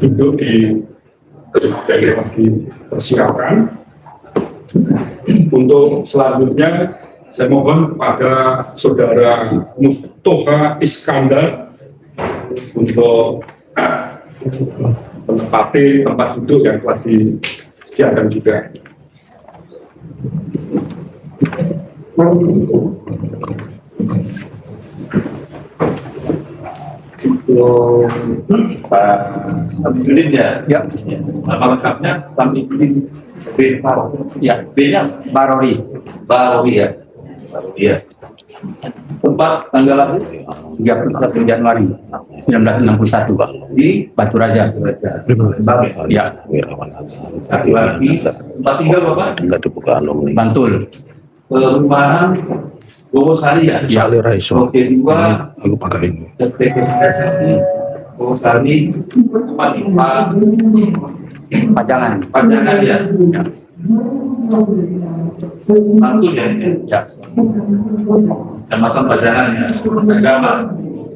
duduk di dipersiapkan. Untuk selanjutnya saya mohon kepada saudara Mustoha Iskandar untuk menempati tempat duduk yang telah disediakan juga. Pak Samsudin ya? Ya. Nama lengkapnya Samsudin B. Ya. B-nya Barori. Barori ya. Barori ya. Tempat tanggal lahir 31 Januari 1961 Pak. Di Batu Raja. Ya. Laki-laki. Tempat tinggal Bapak? Enggak dibuka alumni. Bantul. Perumahan Bogosari ya? Sali Raiso. Oke, dua. Aku pakai ini. Bogosari. Tempat tinggal. Pajangan. Pajangan ya. Bantul ya? Ya. Kecamatan Pajangan ya. Agama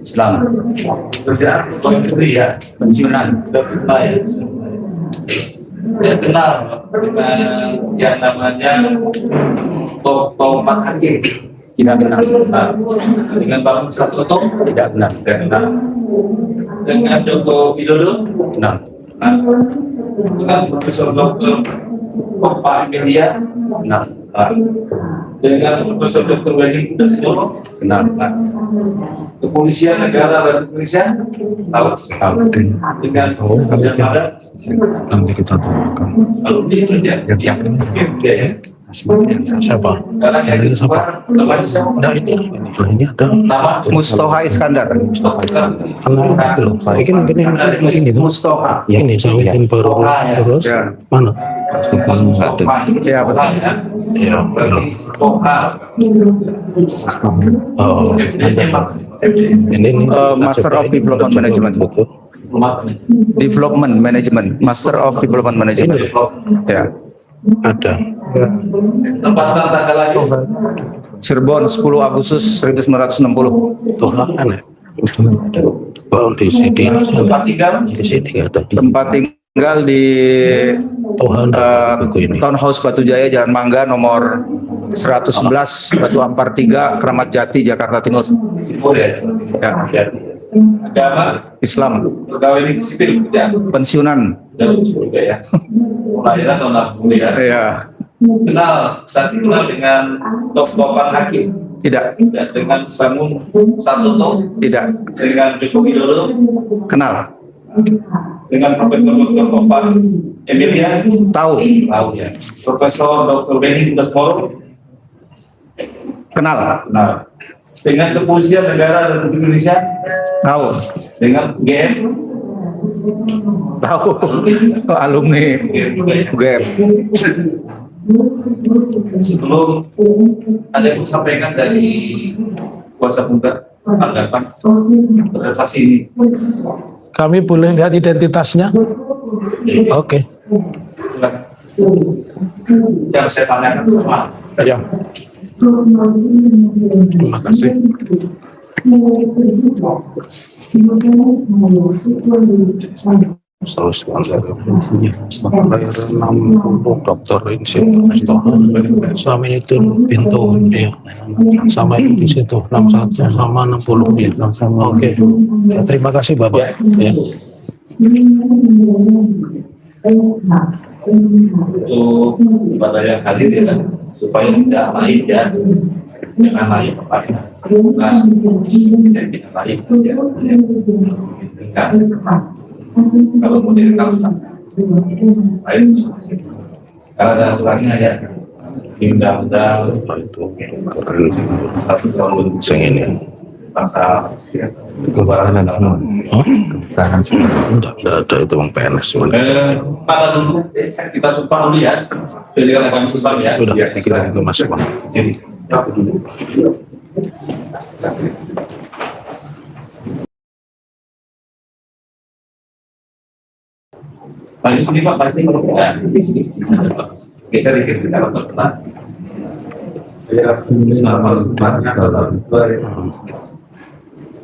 Islam. Kerjaan negeri ya. Pensiunan. Sudah pernah ya. Saya kenal dengan yang namanya Toto Pak Hakim. Tidak kenal. Dengan Pak Satu Toto tidak kenal. Tidak kenal. Dengan Joko Widodo kenal. Dengan Profesor Dr. Pak Emilia kenal. Dengan Profesor Dr. Wendy Dasmoro kenal. Kepolisian Negara Republik Indonesia tahu. Dengan Nanti kita tunggukan. alumni itu dia. Siap. Dia ya. Siapa? Ini siapa? Namanya siapa? Nah ini ada. Nama Mustoha Iskandar. Karena itu loh. Ini tuh. Mustoha. Ya ini saya bikin baru terus. Ya. Mana? Ya, betul. Ya. Oh. Ini Master of Development Management. Betul. Development Management. Master of Development Management. Ya. Ada. Tempat tanggal lahir Cirebon 10 Agustus 1960. Tuh aneh. Oh di sini. tempat tinggal Di sini nggak ada. Tempat tinggal di Tuhan buku ini. Townhouse Batu Jaya, Jalan Mangga, nomor 111, Batu Ampar 3, Kramat Jati, Jakarta Timur. Timur ya. Ya. Agama Islam. pegawai negeri sipil kerja Pensiunan. dan juga ya. Kelahiran tahun 60 ya. Ya. Kenal, saksi kenal dengan Dr. Pak Hakim. Tidak. Dan dengan Bangun Satoto, Tidak. dengan Joko Widodo, Kenal. dengan Profesor Dr. Pak Emilia, Tahu. tahu ya. Profesor Dr. Wendy Dasmoro, Kenal. nah. Dengan Kepolisian Negara Republik Indonesia, Tahu. dengan GM, Tahu. Alumni GM juga ya. UGM. Sebelum ada yang sampaikan dari kuasa hukum tanggapan terhadap ini. Kami boleh lihat identitasnya? Oke. Yang saya tanyakan sama Ya. Terima kasih. Terus layar 60 dokter insinyur sama itu pintu ya sama itu di situ 61 sama 60 ya. Oke. Ya, terima kasih Bapak. Ya. untuk pada yang hadir ya kan, supaya tidak lain ya, jangan lain apa ya, nah, tidak lain ya, kalau mau direkam lain kalau ada aturannya ya, di undang-undang Itu keren sih. 1 tahun Sing ini. pasal kebaran dan Hah? Enggak ada itu Bang PNS cuman. pada dulu kita sumpah dulu ya, sesuai agama Islam ya. Udah Ya, kita ke Mas Bang. jadi aku dulu. Maju sini Pak, maju sini. Ya, geser dikit kita dapat kelas. Ya,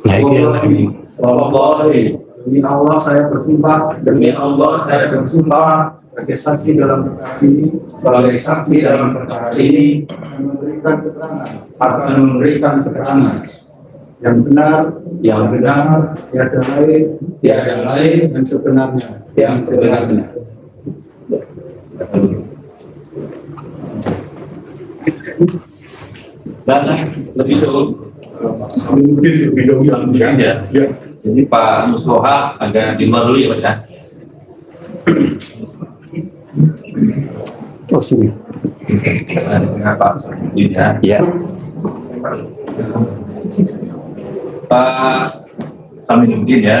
Nah ini yang boleh. Demi Allah saya bersumpah Demi Allah saya bersumpah sebagai saksi dalam perkara ini sebagai saksi dalam perkara ini akan memberikan keterangan akan memberikan keterangan yang benar tiada lain dan sebenarnya. yang sebenarnya. Dan lebih dulu Mungkin lebih dahulu yang ya. ya. Jadi Pak Musloha agak di luar dulu ya Pak ya. Oh sini. Dengan Pak Sarmuddin ya. Pak Sarmuddin ya.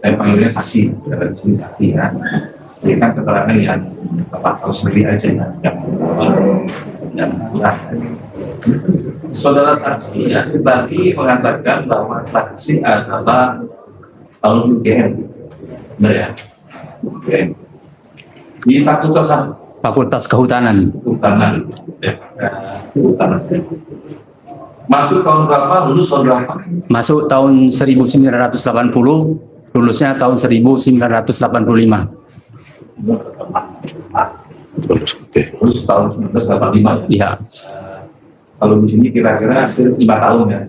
Saya panggilnya saksi, dari sini saksi ya. Ini kan keterangan yang Bapak tahu sendiri aja ya. Yang Saudara saksi ya tadi mengatakan bahwa saksi adalah alumni UGM, benar ya? UGM. Di fakultas apa? Fakultas Kehutanan. Kehutanan. Ya, kehutanan. Masuk tahun berapa? Lulus tahun berapa? Masuk tahun 1980, lulusnya tahun 1985. Lulus tahun 1985 ya. Iya. Kalau di sini kira-kira hampir 5 tahun ya,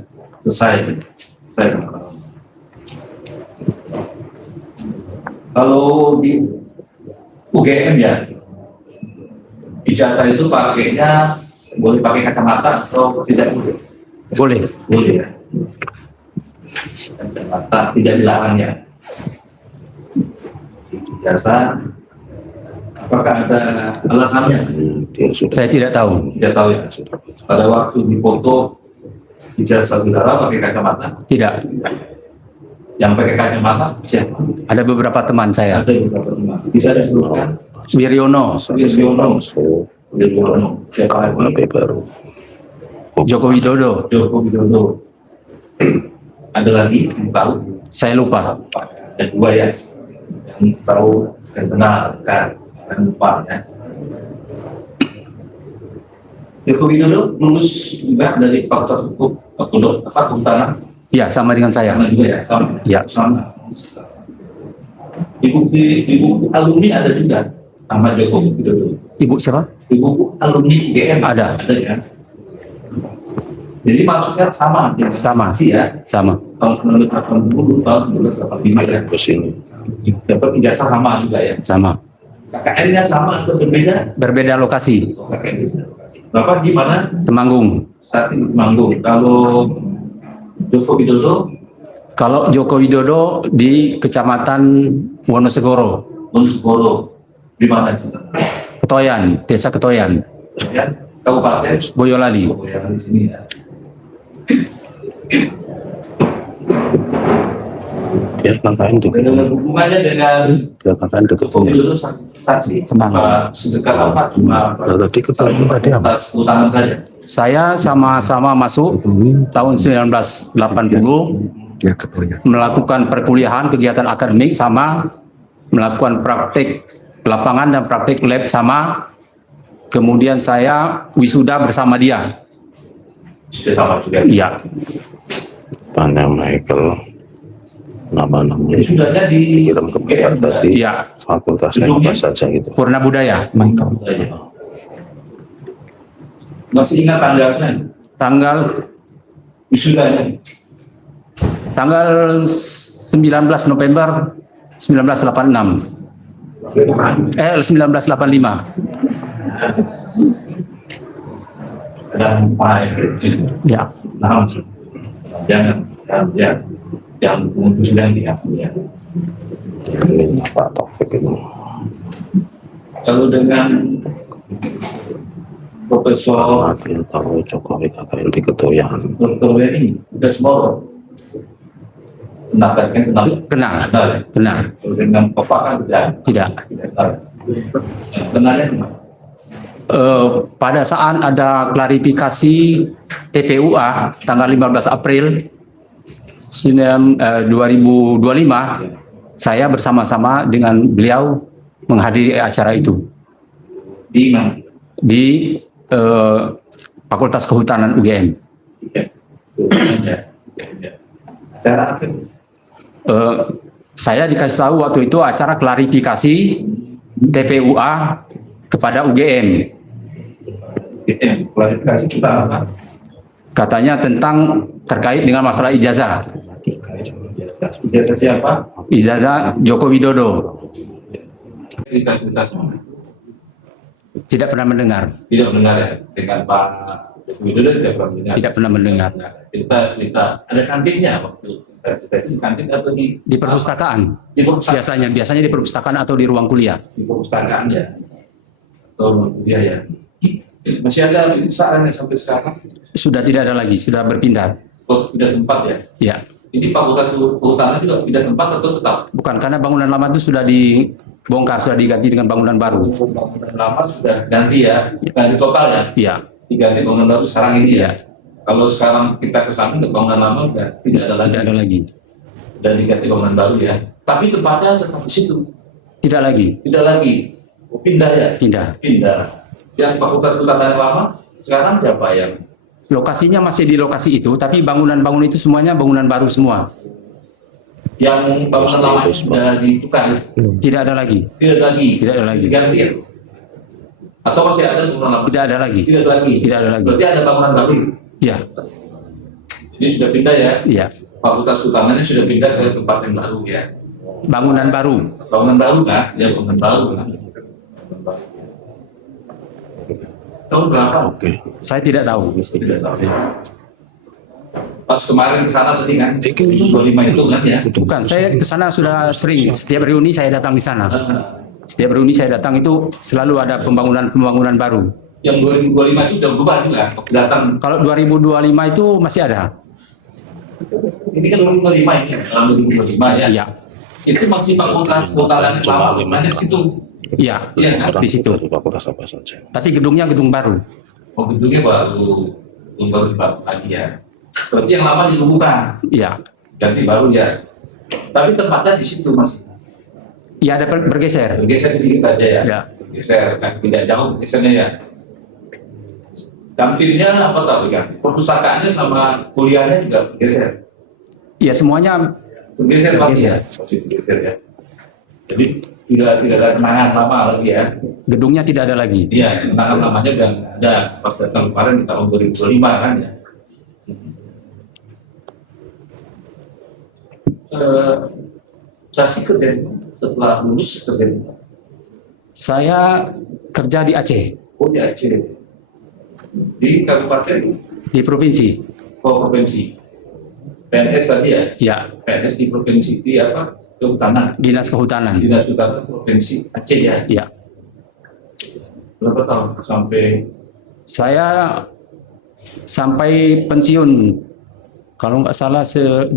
selesai 5 tahun. Kalau di UGM ya, ijazah itu pakainya boleh pakai kacamata atau tidak boleh? Boleh. Boleh ya. Kacamata tidak dilarang ya. Ijazah, apakah ada alasannya? Saya tidak tahu. Tidak tahu ya. Pada waktu difoto ijazah saudara pakai kacamata, Tidak. yang pakai kacamata siapa? Ada beberapa teman saya. Ada beberapa teman. Bisa disebutkan? Wiryono, Wiryono, siapa lagi? baru. Joko Widodo. Joko Widodo. Ada lagi yang tahu? Saya lupa. Ada 2 ya, yang tahu dan kenal kan, lupa ya. Joko Widodo lulus juga dari Fakultas Hukum, Kehutanan. Ya, sama dengan saya. Sama juga ya, sama. Ya. Sama. Ibu alumni ada juga sama Joko Widodo. Ibu siapa? Ibu alumni UGM Ada. ya. Jadi maksudnya sama, ya. Sama. Sih ya. Sama. Tahun 1980, tahun 1985 ya. Ke sini. Dapat ijazah sama juga ya. Sama. KKN-nya sama atau berbeda? Berbeda lokasi. KKN. Bapak di mana? Temanggung. Saat ini Temanggung. Kalau Joko Widodo, Kalau Joko Widodo di Kecamatan Wonosegoro, Wonosegoro, di mana? Ketoyan, Desa Ketoyan, Ya, Kabupaten Boyolali. Oh, yang di sini ya. Dia langkain dekat. Hubungannya dengan Dia langkain dekat. Joko Widodo saksi. Tenang. Sedekat apa? Cuma Tadi ketemu tadi apa? atas utangan saja. Saya sama-sama masuk tahun 1980, Dia ketuanya. melakukan perkuliahan, kegiatan akademik sama, melakukan praktik lapangan dan praktik lab sama, kemudian saya wisuda bersama dia. Sudah sama juga. Iya, Tanya Michael. Nama-namanya Jadi sudahnya di kirim ke kita tadi. iya, Fakultasnya apa saja gitu. Purna Budaya. Masih ingat tanggalnya? Tanggal Wisudanya? tanggal 19 November 1986. 1985. Dan file. Ya. Nah, jangan yang memutuskan dia. Ini Pak Taufik itu. Kalau dengan Profesor Dia tahu Jokowi KKN di Ketoyan. Dr. ini udah semua kenal Kenal, ya? kenal. Kalau dengan Bapak kan Tidak. tidak tahu. Kenalnya gimana? Pada saat ada klarifikasi TPUA tanggal 15 April 2025, saya bersama-sama dengan beliau menghadiri acara itu Di mana? di Fakultas Kehutanan UGM. Ya. Cara apa? Saya dikasih tahu waktu itu acara klarifikasi TPUA kepada UGM. Klarifikasi kita apa? Katanya tentang terkait dengan masalah ijazah. Ijazah siapa? Ijazah Joko Widodo. Kita semua Tidak pernah mendengar. tidak mendengar ya dengan Pak Joko Widodo, tidak pernah mendengar. Tidak pernah mendengar. Kita ada kantinnya waktu kita di kantin atau Di perpustakaan. di perpustakaan, Biasanya di perpustakaan atau di ruang kuliah. di perpustakaan ya atau kuliah ya. Masih ada perusahaan yang sampai sekarang Sudah tidak ada lagi, sudah berpindah. pindah tempat ya. Ya, Ini Fakultas Kehutanan juga pindah tempat atau tetap? bukan karena bangunan lama itu sudah dibongkar, sudah diganti dengan bangunan baru. Bangunan lama sudah ganti ya, ganti total ya. Iya, Diganti bangunan baru sekarang ini ya. iya, Kalau sekarang kita ke sana bangunan lama udah tidak ada lagi. tidak ada lagi. Dan diganti bangunan baru ya. Tapi tempatnya tetap di situ. Tidak lagi, Tidak lagi. Oh, pindah ya. pindah. Pindah. Yang Fakultas Kehutanan yang lama sekarang siapa yang? Lokasinya masih di lokasi itu, tapi bangunan-bangunan itu semuanya bangunan baru semua. Yang bangunan lama itu sudah ditukar. Tidak ada lagi, Tidak lagi. Tidak ada lagi. Diganti ya? Atau masih ada bangunan lama? tidak ada lagi. Tidak lagi. Tidak ada lagi. Berarti ada bangunan baru. Ya, Ini sudah pindah ya. ya, Fakultas Kehutanannya sudah pindah ke tempat yang baru ya. bangunan baru. Bangunan baru kan? Ya bangunan baru kan. Bangunan baru. Tahun berapa? Oke. Saya tidak tahu. Tidak tahu ya. Pas kemarin ke sana tadi kan, 25 itu kan ya. Bukan, saya ke sana sudah sering. Setiap reuni saya datang di sana. Nah, Setiap reuni saya datang itu selalu ada pembangunan baru. yang 2025 itu sudah berubah juga. Datang, Kalau 2025 itu masih ada. ini kan 2025 ini, tahun 2025 ya. Iya, Itu masih Fakultas Kehutanan yang lama, mana situ? iya, Iya kan? di situ. Fakultas apa saja. Tapi gedungnya gedung baru. Oh gedungnya baru dibangun lagi ya. Berarti yang lama dilumpuhkan, Iya, ganti baru ya. Tapi tempatnya di situ masih. iya ada bergeser. Bergeser sedikit aja ya. Ya. Bergeser kan tidak jauh gesernya ya. Kantinnya apa tadi kan? Perpustakaannya sama kuliahnya juga bergeser. Iya semuanya Bergeser pasti ya. Bergeser. Pasti bergeser ya. Jadi tidak ada kenangan lama lagi ya. gedungnya tidak ada lagi. Iya, kenangan lamanya udah nggak ada. Pas datang kemarin di tahun 2025 kan ya. Saksi kerja di mana? Setelah lulus kerja di mana? Saya kerja di Aceh, Oh di Aceh. Di kabupaten, di provinsi. oh provinsi. PNS tadi ya? Ya, PNS di provinsi di apa? Kehutanan. Dinas Kehutanan. Dinas Kehutanan provinsi Aceh ya. Ya, Berapa tahun sampai saya sampai pensiun kalau nggak salah 2000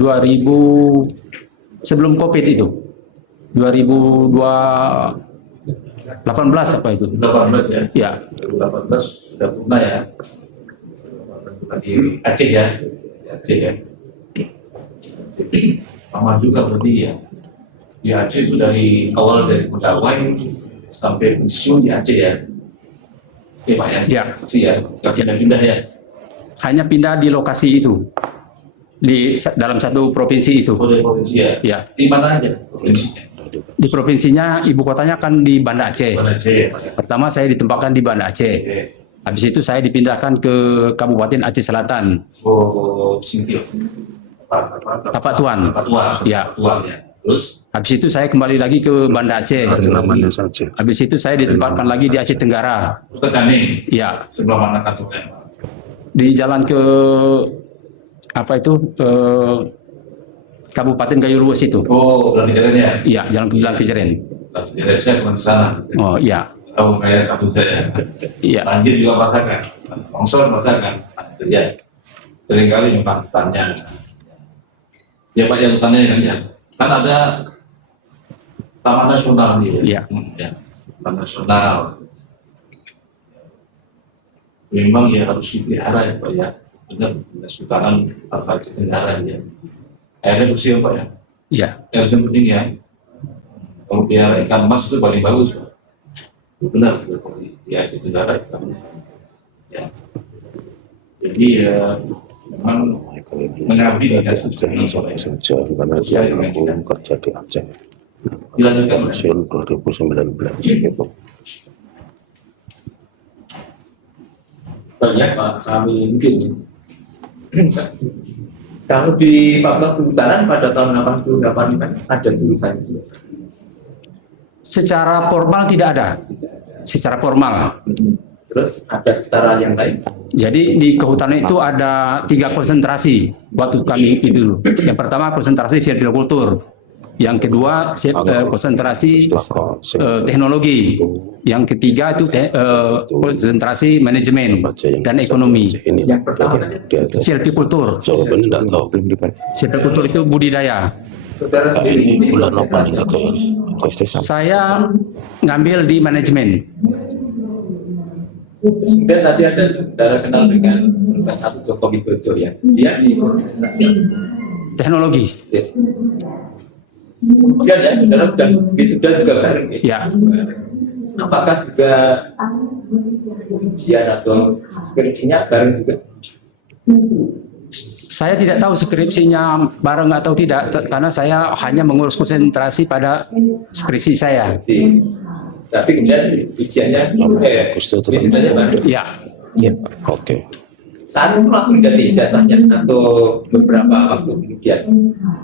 sebelum COVID itu 2018 apa itu? 18 ya? Ya, 2018 sudah punah ya. Di Aceh ya. Di Aceh ya. Lama juga berarti ya. Di Aceh itu dari awal dari pegawai sampai pensiun di Aceh ya. Oke Pak ya. Ya. Saksi ya. Nggak pindah-pindah ya. hanya pindah di lokasi itu di dalam satu provinsi itu. Oh dari provinsi ya. Ya, Di mana aja provinsinya? di provinsinya ibu kotanya kan di Banda Aceh. Mana Aceh ya Pak ya. Pertama saya ditempatkan di Banda Aceh. Oke. Habis itu saya dipindahkan ke Kabupaten Aceh Selatan. Oh Sintio. Tapak Tuan. Tapak Tuan. Ya. Tapak Tuan ya. Terus Habis itu saya kembali lagi ke Banda Aceh. Namanya saja. Habis itu saya ditempatkan lagi di Aceh Tenggara. Ustaz Dani. Ya, Sebelah mana kantornya? di jalan ke apa itu Kabupaten Gayo Luwes itu. Oh, Belah Kejaren ya? Iya, jalan ke Kejeren. Belah Kejaren saya pernah ke sana. Oh iya, Tahu kayak kampung saya. iya, Banjir juga merasakan. Longsor merasakan. Itu ya. Seringkali memang hutannya. Ya Pak, yang hutannya kan ya. Kan ada Taman Nasional nih Iya. Ya. Taman Nasional. Memang ya harus dipelihara ya Pak ya. Benar, Dinas Kehutanan Aceh Tenggara ya. Airnya bersih Pak ya. iya. Yang penting ya, kalau pelihara ikan emas itu paling bagus, Pak. Benar, di Aceh Tenggara ikan emas. Ya. Jadi ya, mengabdi di dinas sampai saja karena dia mampu kerja di Aceh. dilanjutkan. Pensiun 2019 gitu. Banyak Pak Sami mungkin. Kalau di Fakultas Kehutanan pada tahun 88 kan ada jurusan itu. Secara formal tidak ada. Secara formal. Terus ada secara yang lain. Jadi di kehutanan itu ada 3 konsentrasi waktu kami itu. Yang pertama konsentrasi silvikultur, yang kedua konsentrasi teknologi, yang ketiga itu konsentrasi manajemen dan ekonomi. Yang pertama silvikultur. Jawabannya tidak tahu. Silvikultur itu budidaya. Saudara sendiri Ini bulan apa nih katanya? Agustus. Saya ngambil di manajemen. Kemudian tadi ada saudara kenal dengan Pak Satu Joko Widodo ya. Dia di organisasi Teknologi. ya. Kemudian ya saudara sudah wisuda juga bareng ya. Ya. Apakah juga ujian atau skripsinya bareng juga? Saya tidak tahu skripsinya bareng atau tidak, karena saya hanya mengurus konsentrasi pada skripsi saya. Tapi kemudian ujiannya wisudanya bareng. Ya. Oke. Saat itu langsung jadi ijazahnya atau beberapa waktu kemudian?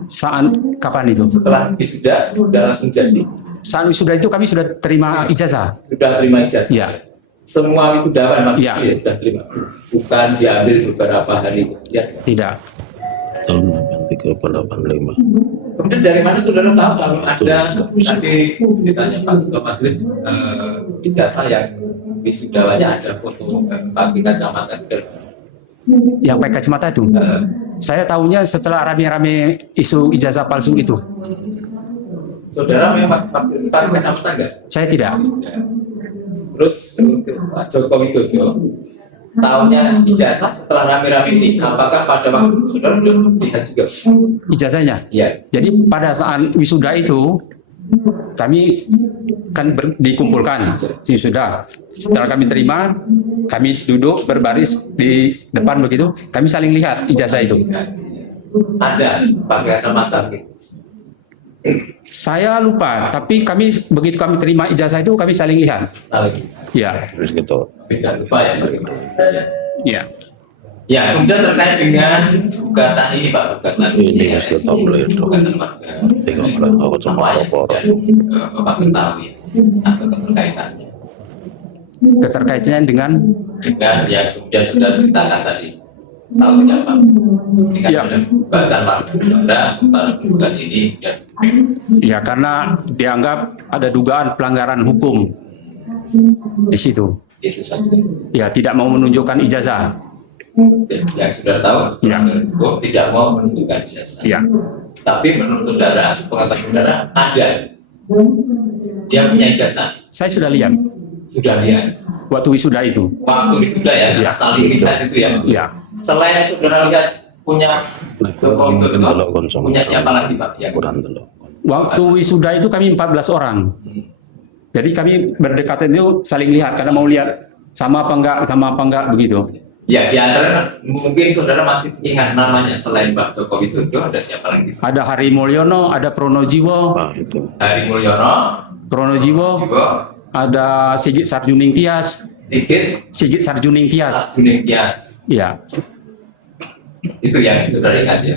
Saat kapan itu? Setelah wisuda sudah langsung jadi? Saat wisuda itu kami sudah terima ijazah. Sudah terima ijazah? Ya. Semua wisudawan maksudnya Ya. sudah terima? Bukan diambil beberapa hari kemudian? Tidak. Tahun 83-85. Kemudian dari mana saudara tahu kalau ada tadi ditanya Pak Ketua Majelis ijazah yang wisudawannya ada foto pakai kacamata? Yang pakai kacamata itu? Saya tahunya setelah rame-rame isu ijazah palsu itu. Saudara memang pakai kacamata enggak? Saya tidak. Terus untuk Pak Joko Widodo tahunya ijazah setelah rame-rame ini, apakah pada waktu saudara sudah melihat juga? Ijazahnya. Iya. Jadi pada saat wisuda itu kami kan dikumpulkan wisuda. Setelah kami terima, kami duduk berbaris di depan begitu, kami saling lihat ijazah itu. Ada pakai kacamata gitu. Saya lupa, tapi kami begitu kami terima ijazah itu kami saling lihat. Tahu. Ya, Terus gitu. Tidak lupa ya bagaimana. ya. Ya, kemudian terkait dengan gugatan ini Pak, gugatan Ini harus kita mulai dong. gugatan warga. Tengok lah, aku cuma Apa yang lapor. sudah, Bapak ketahui atau keterkaitannya Keterkaitannya dengan dengan yang kemudian sudah ceritakan tadi, tahunya Pak, dengan Ya. ada gugatan warga para gugat ini dan ya karena dianggap ada dugaan pelanggaran hukum di situ. itu saja. Ya, tidak mau menunjukkan ijazah. Yang sudah tahu, Ya. hukum tidak mau menunjukkan jasa. Ya, Tapi menurut saudara, sepengetahuan saudara, ada dia punya ijazah, saya sudah lihat sudah lihat. waktu wisuda itu. Waktu wisuda ya, Ya. saling lihat itu ya. Ya, Selain saudara lihat punya Joko Mungkin Widodo, kalau konsum. punya siapa lagi Pak? Ya. Kurang dulu. waktu wisuda itu kami 14 orang. Jadi kami berdekatan itu saling lihat karena mau lihat sama apa enggak begitu. Ya, di antara mungkin saudara masih ingat namanya selain Pak Joko Widodo, ada siapa lagi? Ada Hari Mulyono, ada Pronojiwo, Ah, itu. Hari Mulyono, Pronojiwo, Jiwo, ada Sigit Sarjuning Tias, Sigit Sarjuning Tias. Tas Kuning Tias. Ya. Itu yang saudara ingat ya.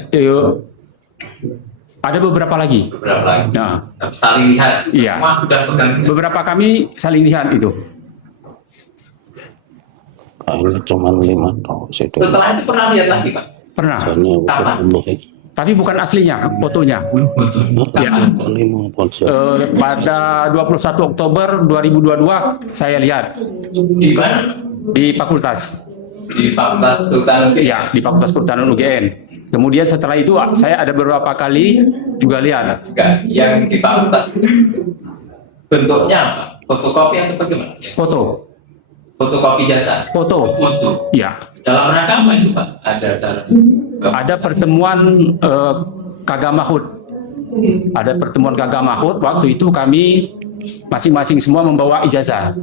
Ada beberapa lagi. Beberapa lagi. Nah, Tapi saling lihat. Iya. Semua sudah pegang. beberapa kami saling lihat itu. Ini cuma 5 tahun situ. Setelah itu pernah lihat lagi Pak? Pernah. Misalnya Kapan? Tapi bukan aslinya, fotonya. Ya. 5 ponsel. Pada 21 Oktober 2022 saya lihat Di mana? di fakultas. Di Fakultas Kehutanan. Ya, di Fakultas Kehutanan UGM. Kemudian setelah itu saya ada beberapa kali juga lihat Enggak, yang di fakultas itu bentuknya apa? Fotokopi atau bagaimana? foto. Fotokopi jasa. Foto. Foto. Ya. Dalam rangka apa itu Pak? Ada acara di situ? Ada pertemuan Kagak Mahfud. Ada pertemuan Kagak Mahfud. Waktu itu kami masing-masing semua membawa ijazah.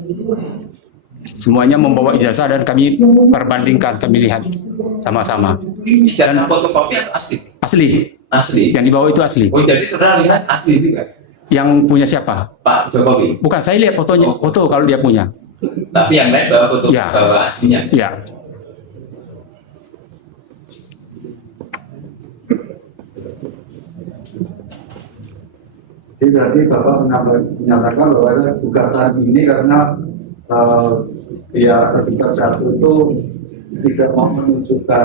Semuanya membawa ijazah dan kami perbandingkan, kami lihat sama-sama. Ijazah fotokopi atau asli? Asli. Asli. Yang di bawah itu asli. Oh, jadi saudara lihat asli juga? Yang punya siapa? Pak Jokowi. Bukan, saya lihat fotonya, foto kalau dia punya. Tapi yang lain bawa foto Ya. bawa aslinya. Ya. Jadi berarti Bapak menyatakan bahwa gugatan ini karena pihak tergugat satu itu tidak mau menunjukkan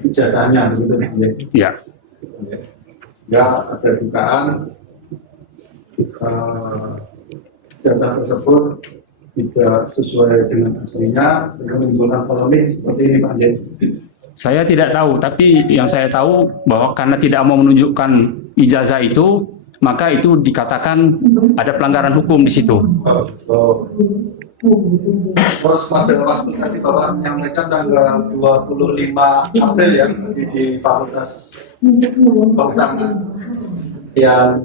ijazahnya, begitu ya? Ya. Ya, ada dugaan ijazah tersebut tidak sesuai dengan aslinya, sehingga menimbulkan polemik seperti ini, Pak Jen. Saya tidak tahu, tapi yang saya tahu bahwa karena tidak mau menunjukkan ijazah itu, maka itu dikatakan ada pelanggaran hukum di situ. Terus pada waktu tadi Bapak menyampaikan tanggal 25 April ya, di Fakultas Kehutanan yang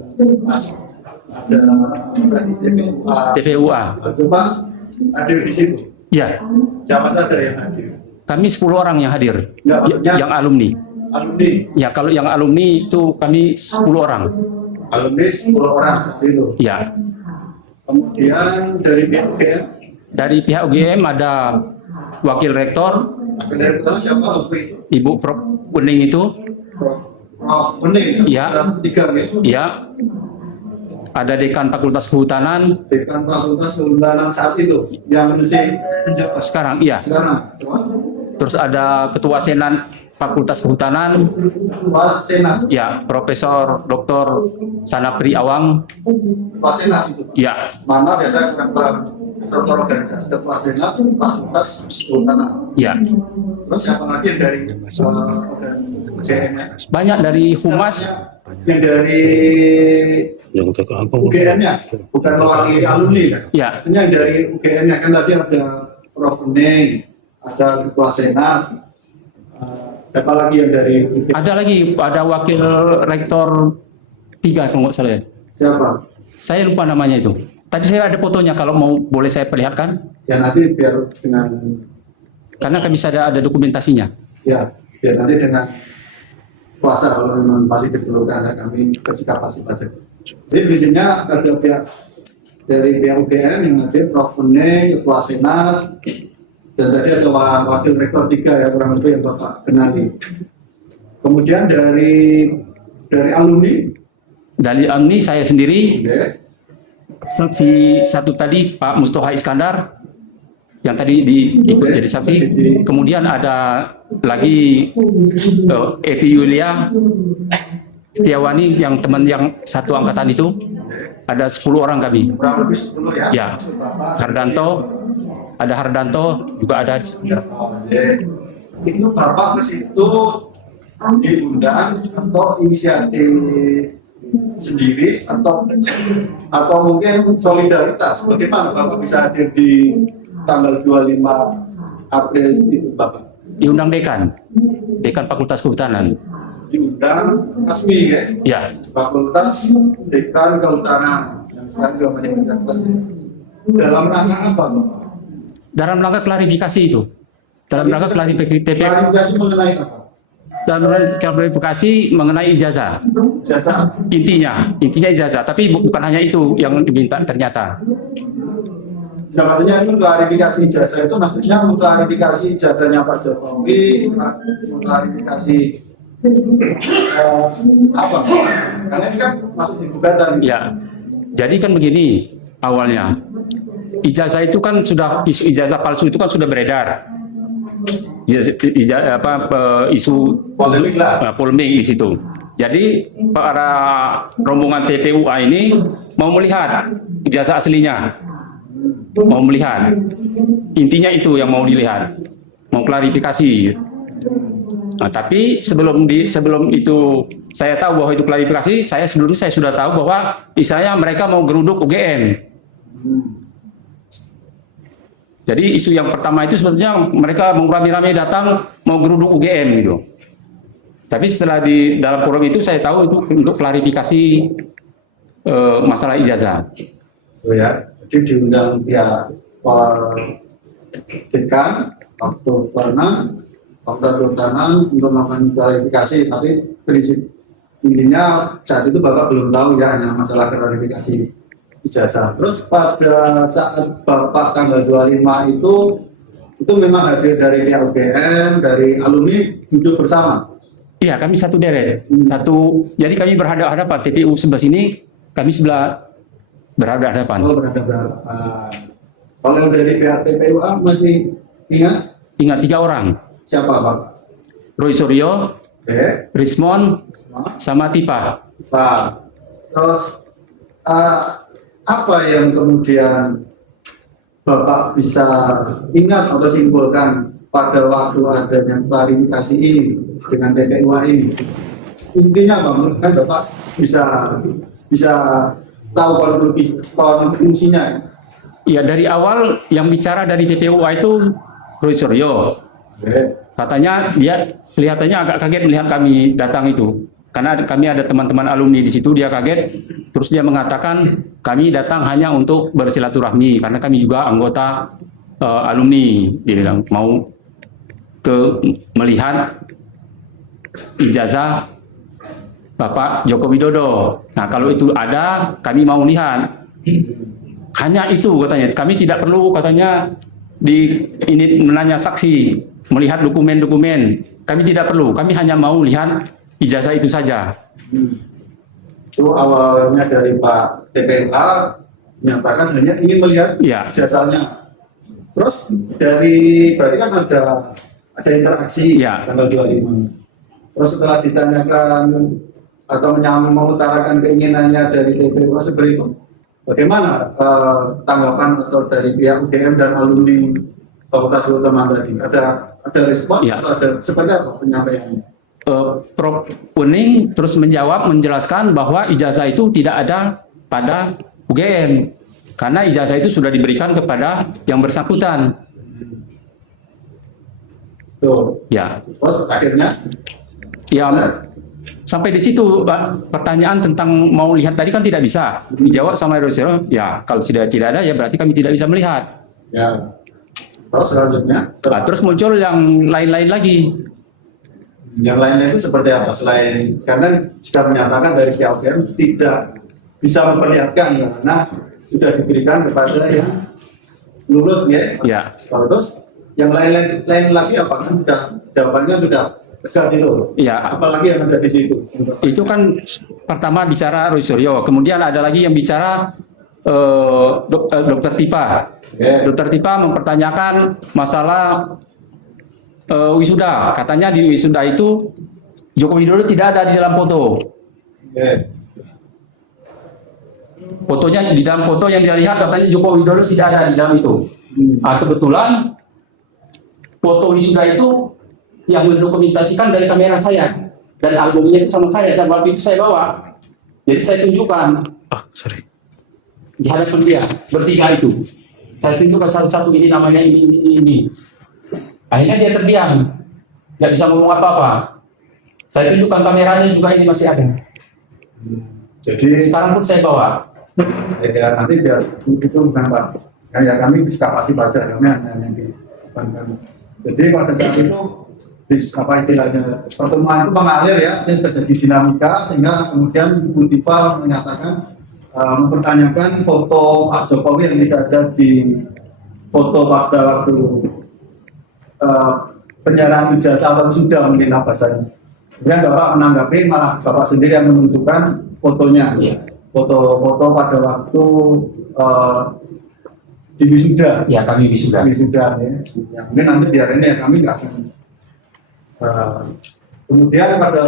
ada tadi TPUA. TPUA. Coba hadir di situ. Ya, Siapa saja yang hadir? kami 10 orang yang hadir. Ya, maksudnya Yang alumni. alumni. Ya, kalau yang alumni itu kami 10 orang. Alumni 10 orang seperti itu. Ya. Kemudian dari BUGM, Dari pihak UGM ada wakil rektor, dari pertama siapa waktu itu? Ibu Prof. Bening itu, Prof. Bening, Iya. tiga ya. ya. Ada dekan Fakultas Kehutanan, Dekan Fakultas Kehutanan saat itu yang masih menjabat sekarang, iya. sekarang. Terus ada Ketua Senat Fakultas Kehutanan, Ketua Senat, ya, Profesor Dr. Sanapri Awang, Ketua Senat itu. ya, Mana biasanya kurang paham struktur organisasi Ketua Senat Fakultas Kehutanan. ya. Terus siapa lagi yang dari UGM? Banyak dari Humas, Yang dari Yang ke aku. UGM-nya, bukan mewakili alumni kan? ya, Maksudnya yang dari UGM-nya kan tadi ada Prof. Bening, ada Ketua Senat, siapa lagi yang dari UGM? ada lagi, ada wakil rektor 3 kalau nggak salah ya. Siapa? Saya lupa namanya itu. Tapi saya ada fotonya kalau mau boleh saya perlihatkan, Ya nanti biar dengan karena kami bisa ada dokumentasinya. ya biar nanti dengan kuasa kalau memang masih diperlukan ya, kami kasih kapasitas saja. Jadi biasanya ada pihak dari pihak UGM yang hadir Prof. Bening, Ketua Senat, dan tadi ada wakil rektor 3 ya kurang lebih yang Bapak kenali. Kemudian dari alumni, Dari alumni saya sendiri, oke, saksi satu tadi Pak Mustoha Iskandar yang tadi ikut jadi saksi. Kemudian ada lagi Evi Yulia Setiawani yang teman yang satu angkatan itu. Ada 10 orang kami. kurang lebih 10 ya. Ya. Maksud Bapak, Hardanto, ada Hardanto juga ada. oke. Itu Bapak ke situ diundang atau inisiatif sendiri atau mungkin solidaritas? Bagaimana Bapak bisa hadir di tanggal 25 April itu Bapak? Diundang dekan Fakultas Kehutanan. Diundang resmi ya? Ya, Fakultas Dekan Kehutanan yang sekarang juga masih menjabat. Dalam rangka apa Bapak? dalam rangka klarifikasi itu. Dalam rangka Klarifikasi mengenai apa? dalam rangka klarifikasi mengenai ijazah. Jasa. Intinya ijazah, tapi bukan hanya itu yang diminta ternyata. Nah, maksudnya itu klarifikasi ijazah itu maksudnya mengklarifikasi ijazahnya Pak Jokowi, mengklarifikasi apa? Karena ini kan masuk di gugatan. Ya, jadi kan begini awalnya. Ijazah itu kan sudah, isu ijazah palsu itu kan sudah beredar. Isu Polemik lah. polemik di situ. Jadi para rombongan TPUA ini mau melihat ijazah aslinya, mau melihat. Intinya itu yang mau dilihat, mau klarifikasi. Nah, tapi sebelum itu saya tahu bahwa itu klarifikasi, sebelumnya saya sudah tahu bahwa istilahnya mereka mau geruduk UGM. Jadi isu yang pertama itu sebetulnya mereka mau rame-rame datang mau geruduk UGM gitu. Tapi setelah di dalam forum itu saya tahu itu untuk klarifikasi masalah ijazah. Oh ya, jadi diundang pihak dekan, waktu pernah Fakultas Kehutanan untuk melakukan klarifikasi, tapi prinsip intinya saat itu Bapak belum tahu ya, hanya masalah klarifikasi ijazah. Terus pada saat Bapak tanggal 25 itu memang hadir dari pihak UGM, dari alumni duduk bersama. Iya, kami satu deret. Jadi kami berhadapan-hadapan. TPU sebelah sini, kami sebelah berhadapan. Oh, berhadapan. Kalau dari pihak TPUA masih ingat? Ingat 3 orang. Siapa Bapak? Roy Suryo, Oke. Rismon, sama Tipa. Pak. Terus apa yang kemudian Bapak bisa ingat atau simpulkan pada waktu adanya klarifikasi ini dengan TPUA ini? Intinya Bang, kan Bapak bisa tahu konklusinya. Ya, dari awal yang bicara dari TPUA itu Roy Suryo. Oke. Katanya dia kelihatannya agak kaget melihat kami datang itu. Karena kami ada teman-teman alumni di situ, dia kaget. Terus dia mengatakan kami datang hanya untuk bersilaturahmi karena kami juga anggota alumni. Dia bilang mau melihat ijazah Bapak Joko Widodo. Nah, kalau itu ada, kami mau lihat. Hanya itu katanya. Kami tidak perlu katanya ini menanya saksi, melihat dokumen-dokumen. Kami tidak perlu. Kami hanya mau lihat ijazah itu saja. Itu awalnya dari Pak TPUA menyatakan hanya ingin melihat Ya. ijazahnya. Terus berarti kan ada interaksi Ya. tanggal 25. Terus setelah ditanyakan atau mengutarakan keinginannya dari TPUA seperti itu, bagaimana tanggapan atau dari pihak UGM dan alumni Fakultas Kehutanan tadi? Ada respon Ya. atau ada seperti apa penyampaiannya? Prof. Uning terus menjelaskan bahwa ijazah itu tidak ada pada UGM karena ijazah itu sudah diberikan kepada yang bersangkutan. Tuh. Ya, Terus akhirnya ya sampai di situ Pak. Pertanyaan tentang mau lihat tadi kan tidak bisa dijawab sama Rosero. Ya, kalau tidak ada ya berarti kami tidak bisa melihat. ya. Terus selanjutnya Nah, terus muncul yang lain-lain lagi. yang lainnya itu seperti apa selain karena sudah menyatakan dari pihak UGM tidak bisa memperlihatkan karena sudah diberikan kepada yang lulus ya. Ya. Terus yang lain lagi apa kan sudah jawabannya sudah tegas itu. Ya. Apalagi yang ada di situ. Itu kan pertama bicara Roy Suryo, kemudian ada lagi yang bicara Dokter Tipa. Oke. Dokter Tipa mempertanyakan masalah wisuda. Katanya di wisuda itu Joko Widodo tidak ada di dalam foto. Oke. Fotonya di dalam foto yang dia lihat katanya Joko Widodo tidak ada di dalam itu. Nah, kebetulan foto wisuda itu yang mendokumentasikan dari kamera saya dan albumnya itu sama saya dan waktu itu saya bawa. Jadi saya tunjukkan di hadapan dia bertiga itu. Saya tunjukkan satu-satu ini namanya ini. Akhirnya dia terdiam, nggak bisa ngomong apa-apa. Saya tunjukkan kameranya juga ini masih ada. Jadi Sekarang pun saya bawa. ya nanti biar itu bukan Pak. Ya kami kapasitas baca kami hanya di jadi pada saat itu apa istilahnya pertemuan itu mengalir ya, terjadi dinamika sehingga kemudian Ibu Tifa menyatakan mempertanyakan foto Pak Jokowi yang tidak ada di foto pada waktu penyerahan ijazah atau sudah mungkin bahasanya. Kemudian Bapak menanggapi malah Bapak sendiri yang menunjukkan fotonya, foto-foto pada waktu di wisuda. Ya, kami wisuda. Wisuda ya. Mungkin nanti biar ini ya kami nggak akan. Kemudian pada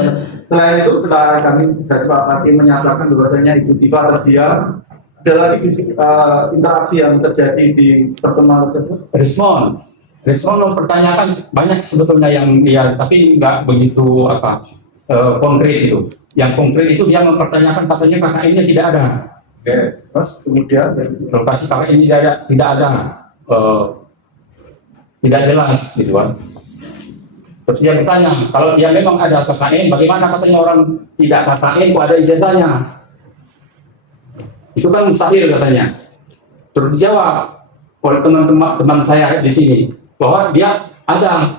selain itu setelah kami dari Pak Pati menyatakan bahwasanya Ibu Tifa terdiam, ada lagi interaksi yang terjadi di pertemuan tersebut. Respon mempertanyakan banyak sebetulnya yang dia tapi nggak begitu konkret itu. Yang konkret itu dia mempertanyakan katanya KKN-nya tidak ada. Oke. Terus kemudian Lokasi KKN ini tidak ada. Tidak jelas gitu kan. Terus dia bertanya, kalau dia memang ada KKN, bagaimana katanya orang tidak KKN kok ada ijazahnya? Itu kan mustahil katanya. Terus dijawab oleh teman-teman saya di sini bahwa dia ada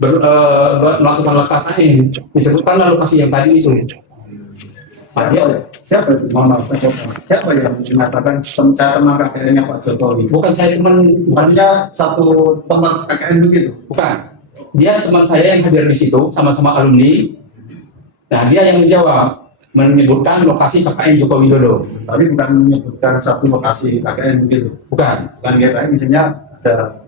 melakukan langkah ini. Disebutkanlah lokasi yang tadi itu. Dia Siapa itu? Siapa yang mengatakan saya teman KKN-nya Pak Jokowi? bukan saya teman, bukan, Maksudnya satu teman KKN begitu? bukan. Dia teman saya yang hadir di situ, sama-sama alumni. Nah, dia yang menjawab, menyebutkan lokasi KKN Joko Widodo. Tapi bukan menyebutkan satu lokasi KKN begitu. Bukan. Bukan GKN, misalnya ada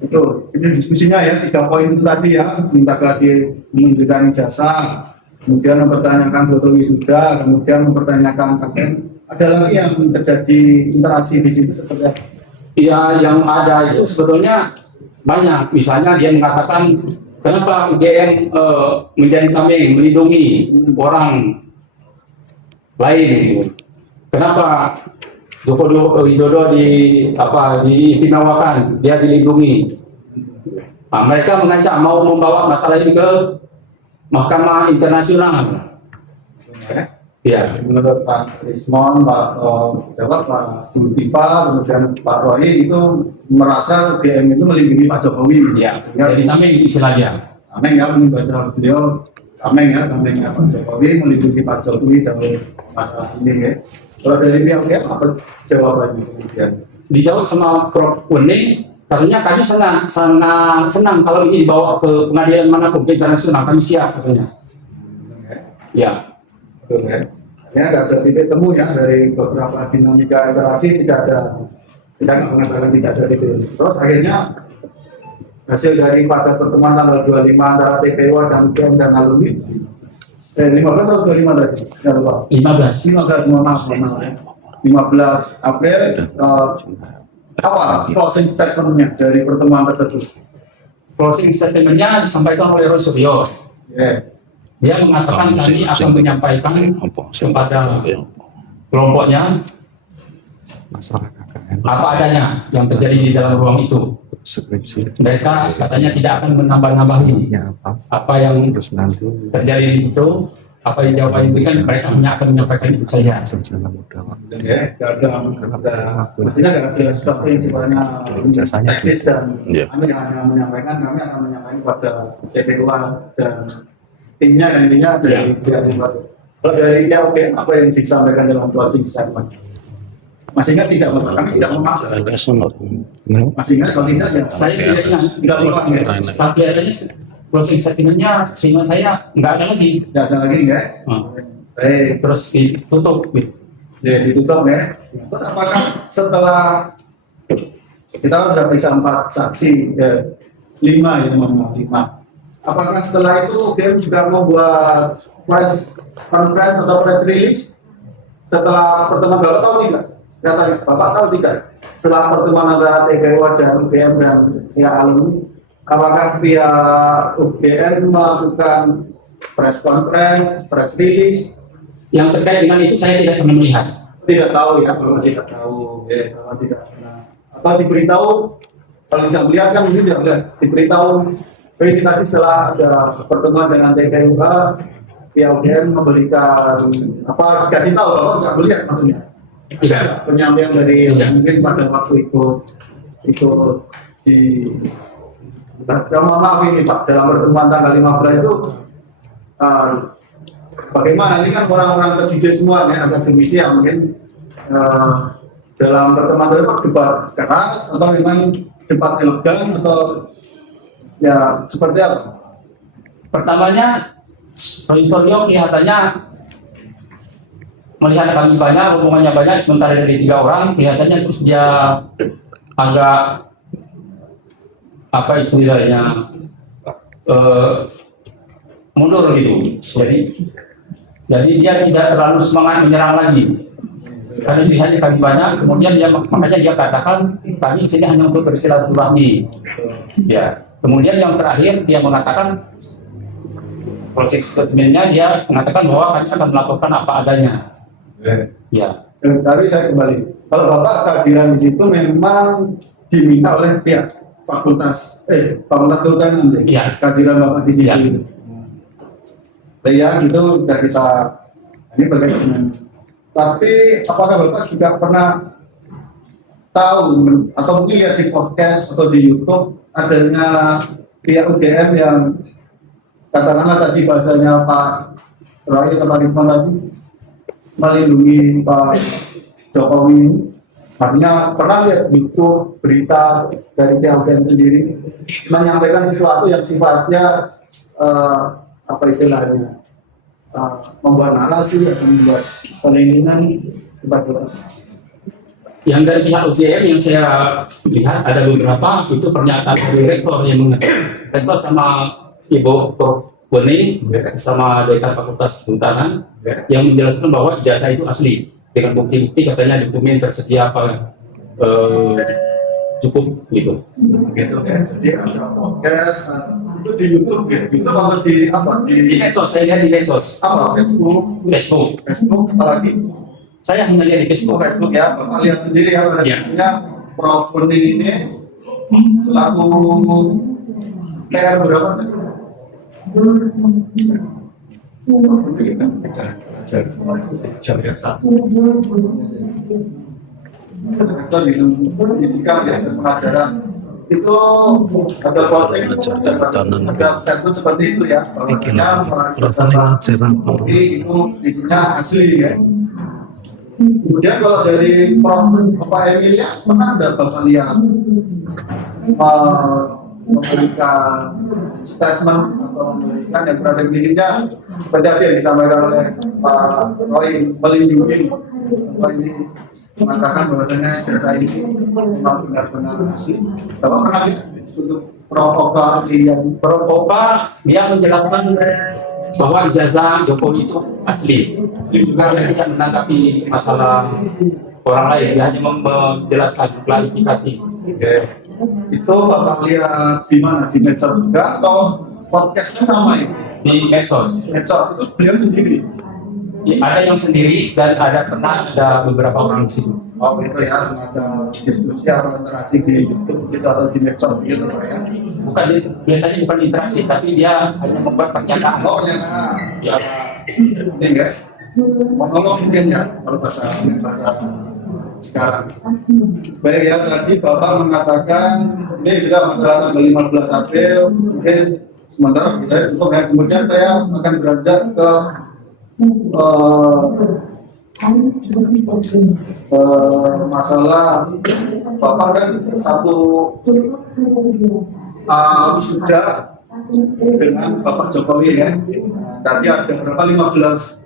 itu. Ini diskusinya ya, 3 poin itu tadi ya, minta Gladi menunjukkan ijazah, kemudian mempertanyakan foto wisuda, kemudian mempertanyakan KKN. Ada lagi yang terjadi interaksi di situ seperti apa? Ya, yang ada itu sebetulnya banyak. Misalnya dia mengatakan, kenapa UGM menjadi tameng, melindungi orang lain? Gitu. Kenapa Joko Widodo diistimewakan, dia dilindungi? Nah, mereka mengancam mau membawa masalah ini ke Mahkamah Internasional. Ya. Menurut Pak Rismon, Pak Zulkifli, kemudian Pak Roy itu merasa UGM itu melindungi Pak Jokowi. Ya, jadi tameng istilahnya. Tameng ya, menurut bahasa beliau, tameng ya Pak Jokowi melindungi Pak Jokowi dalam masalah ini ya. Kalau dari pihak UGM apa jawabannya kemudian? Dijawab sama Prof. Wening, katanya kami senang kalau ini dibawa ke pengadilan manapun ke internasional, kami siap katanya. Ya. Betul ya. Ya nggak ada titik temu ya dari beberapa dinamika interaksi, tidak ada, saya nggak mengatakan tidak ada titik. Terus akhirnya hasil daripada pertemuan tanggal 25 antara TPO dan UGM dan alumni 15 atau 25 tadi? Ya lupa. 15 maaf ya. 15 April apa closing statement-nya dari pertemuan tersebut? Closing statement-nya disampaikan oleh Roy Suryo. Ya. Dia mengatakan kami akan menyampaikan kepada kelompoknya apa adanya yang terjadi di dalam ruang itu. Mereka katanya tidak akan menambah-nambahi apa yang terjadi di situ, apa yang jawaban diberikan, mereka hanya akan menyampaikan itu saja. Ya, maksudnya nggak ada sesuatu yang sifatnya teknis dan kami hanya menyampaikan, kami akan menyampaikan kepada TPO dan timnya dan intinya dari pihak Demokrat. Kalau dari pihak UGM apa yang disampaikan dalam closing statement? Masih ingat tidak? Kami tidak memakai. Masih ingat kalau tidak ya? Saya tidak ingat. Tidak lupa ya? Tapi adanya closing statement-nya, seingat saya nggak ada lagi. Tidak ada lagi ya? Baik. Terus ditutup. Ya, ditutup ya. Terus apakah setelah kita sudah periksa 4 saksi, 5 ya, mohon maaf 5. Apakah setelah itu UGM juga membuat press conference atau press release setelah pertemuan? Bapak tahu tidak? Kata Bapak tahu tidak? Setelah pertemuan antara TPO dan UGM dan pihak alumni, apakah pihak UGM melakukan press conference, press release? Yang terkait dengan itu saya tidak pernah melihat. Tidak tahu ya, Bapak tidak tahu, Bapak tidak pernah. Atau diberitahu, kalau tidak melihat kan ini tidak diberitahu. Ini tadi setelah ada pertemuan dengan TKUH, pihak UGM memberikan apa, dikasih tahu bahwa nggak melihat maksudnya. Tidak. Penyampaian dari mungkin pada waktu ikut di maaf ini Pak, dalam pertemuan tanggal 15 itu bagaimana ini kan orang-orang terdidik semua ya, akademisi yang mungkin dalam pertemuan itu debat keras atau memang debat elegan atau ya seperti apa? Pertamanya, Roy Suryo kelihatannya melihat kami banyak, hubungannya banyak, sementara dari 3 orang, kelihatannya terus dia agak apa istilahnya mundur gitu. Jadi dia tidak terlalu semangat menyerang lagi. Karena pilihannya kami banyak, kemudian makanya dia katakan kami sini hanya untuk bersilaturahmi. Ya. Kemudian yang terakhir dia mengatakan closing statement-nya, dia mengatakan bahwa kami akan melakukan apa adanya. Ya. Tapi saya kembali, kalau Bapak kehadiran di situ memang diminta oleh pihak Fakultas Kehutanan, ya. Kehadiran Bapak di situ. Ya. Ya, itu sudah kita ini bagaimana. Tapi apakah Bapak juga pernah tahu atau mungkin lihat di podcast atau di YouTube adanya pihak UGM yang katakanlah tadi bahasanya Pak Roy atau Pak Rizman tadi melindungi Pak Jokowi ini. Artinya pernah lihat YouTube berita dari pihak UGM sendiri menyampaikan sesuatu yang sifatnya apa istilahnya membuat narasi atau membuat pelindungan seperti itu. Yang dari pihak UGM yang saya lihat ada beberapa itu pernyataan dari rektor yang mengatakan, rektor sama Ibu Prof. Boni sama Dekan Fakultas Kehutanan yang menjelaskan bahwa ijazah itu asli dengan bukti-bukti katanya dokumen tersedia apa cukup gitu. Gitu ya. Jadi ada podcast itu di YouTube ya. YouTube atau di apa? Di medsos, saya lihat di medsos. Apa? Facebook. Facebook apalagi? Saya hanya lihat di Facebook. Facebook ya. Bapak lihat sendiri ya. Ya. Artinya Prof. Boni ini selaku PR berapa tadi? Direktur di pendidikan ya, pengajaran itu ada posting, ada statement seperti itu ya. Tapi itu isinya asli ya. Kemudian kalau dari Pak Emilia, pernah ada Bapak lihat memberikan statement atau memberikan yang berada dirinya seperti apa yang disampaikan oleh Pak Roy melindungi Bapak ini mengatakan bahwasanya jasa ini memang benar-benar asli. Bapak pernah lihat untuk Prof. Dia menjelaskan bahwa ijazah Jokowi itu asli. Juga dia tidak menanggapi masalah orang lain, dia hanya menjelaskan klarifikasi. Oke. Itu Bapak lihat di mana? Di medsos juga atau podcastnya sama ya? Di medsos. Medsos itu beliau sendiri. Ya, ada yang sendiri dan ada beberapa orang di situ. Oh itu ya, semacam diskusi atau interaksi di YouTube gitu atau di medsos gitu Pak ya? Bukan, kelihatannya bukan interaksi, tapi dia hanya membuat pernyataan. Oh ternyata Ya, ini enggak? Monolog mungkin ya, kalau bahasa sekarang. Baik ya, tadi Bapak mengatakan ini sudah masalah tanggal 15 April, mungkin sementara kita tutup ya. Kemudian saya akan beranjak ke masalah Bapak kan satu wisuda dengan Bapak Jokowi ya. Tadi ada berapa 15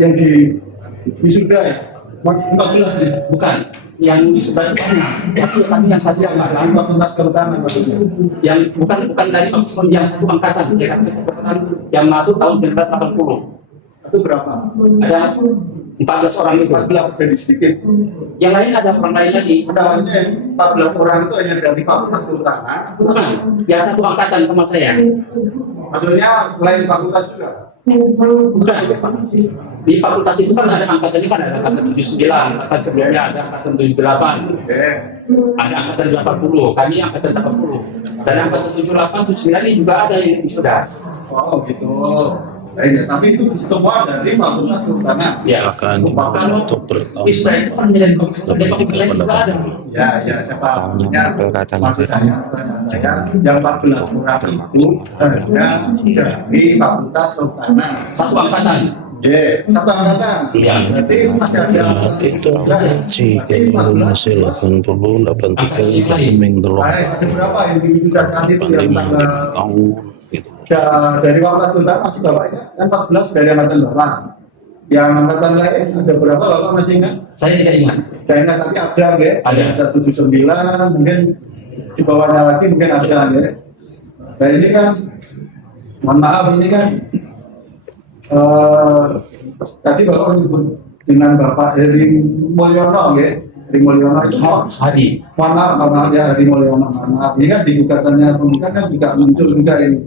yang di wisuda ya? 14 nih. bukan. Yang wisuda itu tapi yang satu angkatan. Fakultas Kehutanan maksudnya. Yang bukan dari yang satu angkatan. Saya katakan satu angkatan yang masuk tahun 1980. Itu berapa? Ada 14 orang itu. 14 jadi sedikit. Yang lain ada orang lain lagi. Padahal 14 orang itu hanya dari Fakultas Kehutanan. Bukan. Yang satu angkatan sama saya. Maksudnya lain fakultas juga. Bukan. Di fakultas itu kan ada angkatannya kan ada angkatan 79, angkatan sebelumnya ada angkatan 78, Oke. ada angkatan 80, kami angkatan 80. Dan angkatan 78, 79 ini juga ada yang sudah. Oh gitu. Baik, ya. Tapi itu semua dari Fakultas Kehutanan. Ya, Akan kalau untuk bertahun Wisma itu kan dari komisi lain juga ada. Ya, siapa namanya? Maksud saya, pertanyaan saya, yang 14 orang itu hanya dari Fakultas Kehutanan. Satu angkatan. Satu angkatan. Iya. Berarti masih ada. itu jika masih 80 83 ming telur Baik, ada berapa yang diwisuda saat itu yang 85 tanggal tahun gitu. dari Fakultas Kehutanan masih bapaknya kan 14 dari angkatan bapak. Yang angkatan lain ada berapa bapak masih ingat? Saya tidak ingat. Saya ingat tapi ada ya. Ada. 79 mungkin di bawahnya lagi mungkin ada ya. Nah ini kan mohon maaf ini kan tadi bapak menyebut dengan Bapak Heri Mulyono ya. Heri Mulyono itu Hadi. mohon maaf ya Heri Mulyono, mohon maaf. Ini kan di gugatannya penggugat kan juga muncul juga ini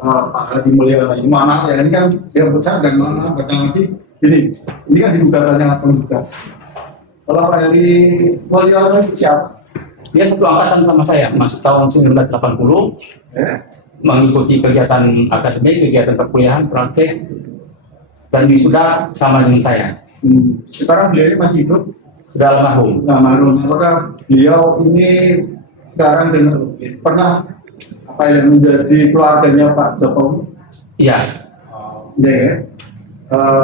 Pak Hadi Mulyono ini, mohon maaf ya, ini kan yang besar dan mohon maaf kadang lagi ini kan di gugatannya penggugat. Kalau Pak Heri Mulyono itu siapa? Dia satu angkatan sama saya, masuk tahun 1980, mengikuti kegiatan akademik, kegiatan perkuliahan, praktek, dan wisuda sama dengan saya. Sekarang beliau masih hidup? Sudah almarhum. Almarhum. Apakah beliau ini sekarang pernah apa yang menjadi keluarganya Pak Jokowi? Iya, Ya,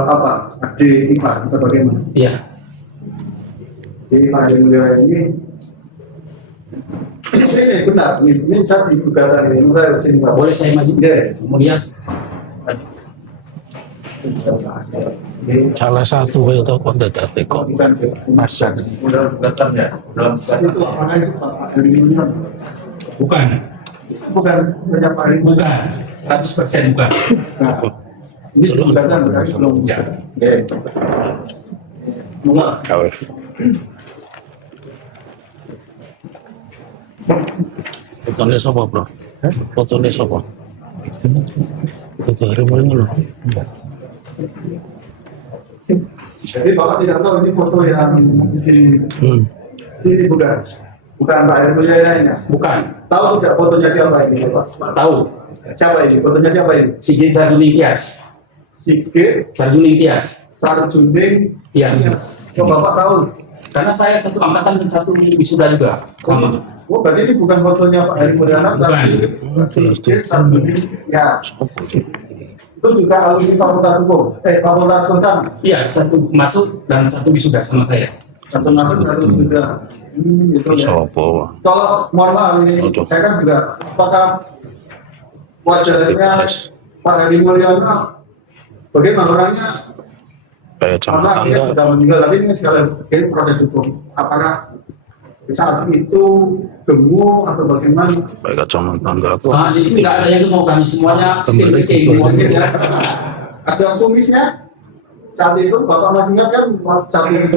apa adik ipar atau bagaimana? iya. Jadi Pak Heri Mulyono ini benar, ini saya di gugatan ini, saya sini Pak. Boleh saya maju? Ya. Kemudian Salah satu itu konten kok. Masa udah gugatan ya dalam Itu apakah itu Pak Heri Mulyono? bukan, Bukan punya Pak Heri Mulyono. bukan, 100% bukan. Nah, ini gugatan berarti belum. Ya. Ya. Mulai. Fotonya siapa, bro? Fotonya siapa? Foto Heri Mulyono. Jadi Bapak tidak tahu ini foto yang di sini bukan Pak Heri Mulyono ini. Bukan, Tahu tidak fotonya siapa ini Bapak? tahu. Siapa ini? Fotonya siapa ini? Sigit Sarjuning Tias. Sigit Sarjuning Tias. Sarjuning. Tias. Oh, Bapak tahu? Karena saya satu angkatan dan satu wisuda juga. Sama. Oh, berarti ini bukan fotonya Pak Heri Mulyono, tapi Sigit Sarjuning. Ya, itu juga alumni Fakultas Hukum. Fakultas Kontan. Iya, satu masuk dan satu wisuda sama saya. Satu masuk, satu juga. Itu ya. Siapa? Kalau mohon maaf ini, Aduh. saya kan juga apakah wajahnya Pak Heri Mulyono bagaimana orangnya? Kayak Karena camatan dia enggak? sudah meninggal, tapi ini sekali ini proses hukum. Apakah saat itu gemuk atau bagaimana? Kayak kacamata enggak? Saat itu nggak ada yang mau kami semuanya ceking-ceking. Ada kumisnya? Saat itu Bapak masih ingat kan satu kumis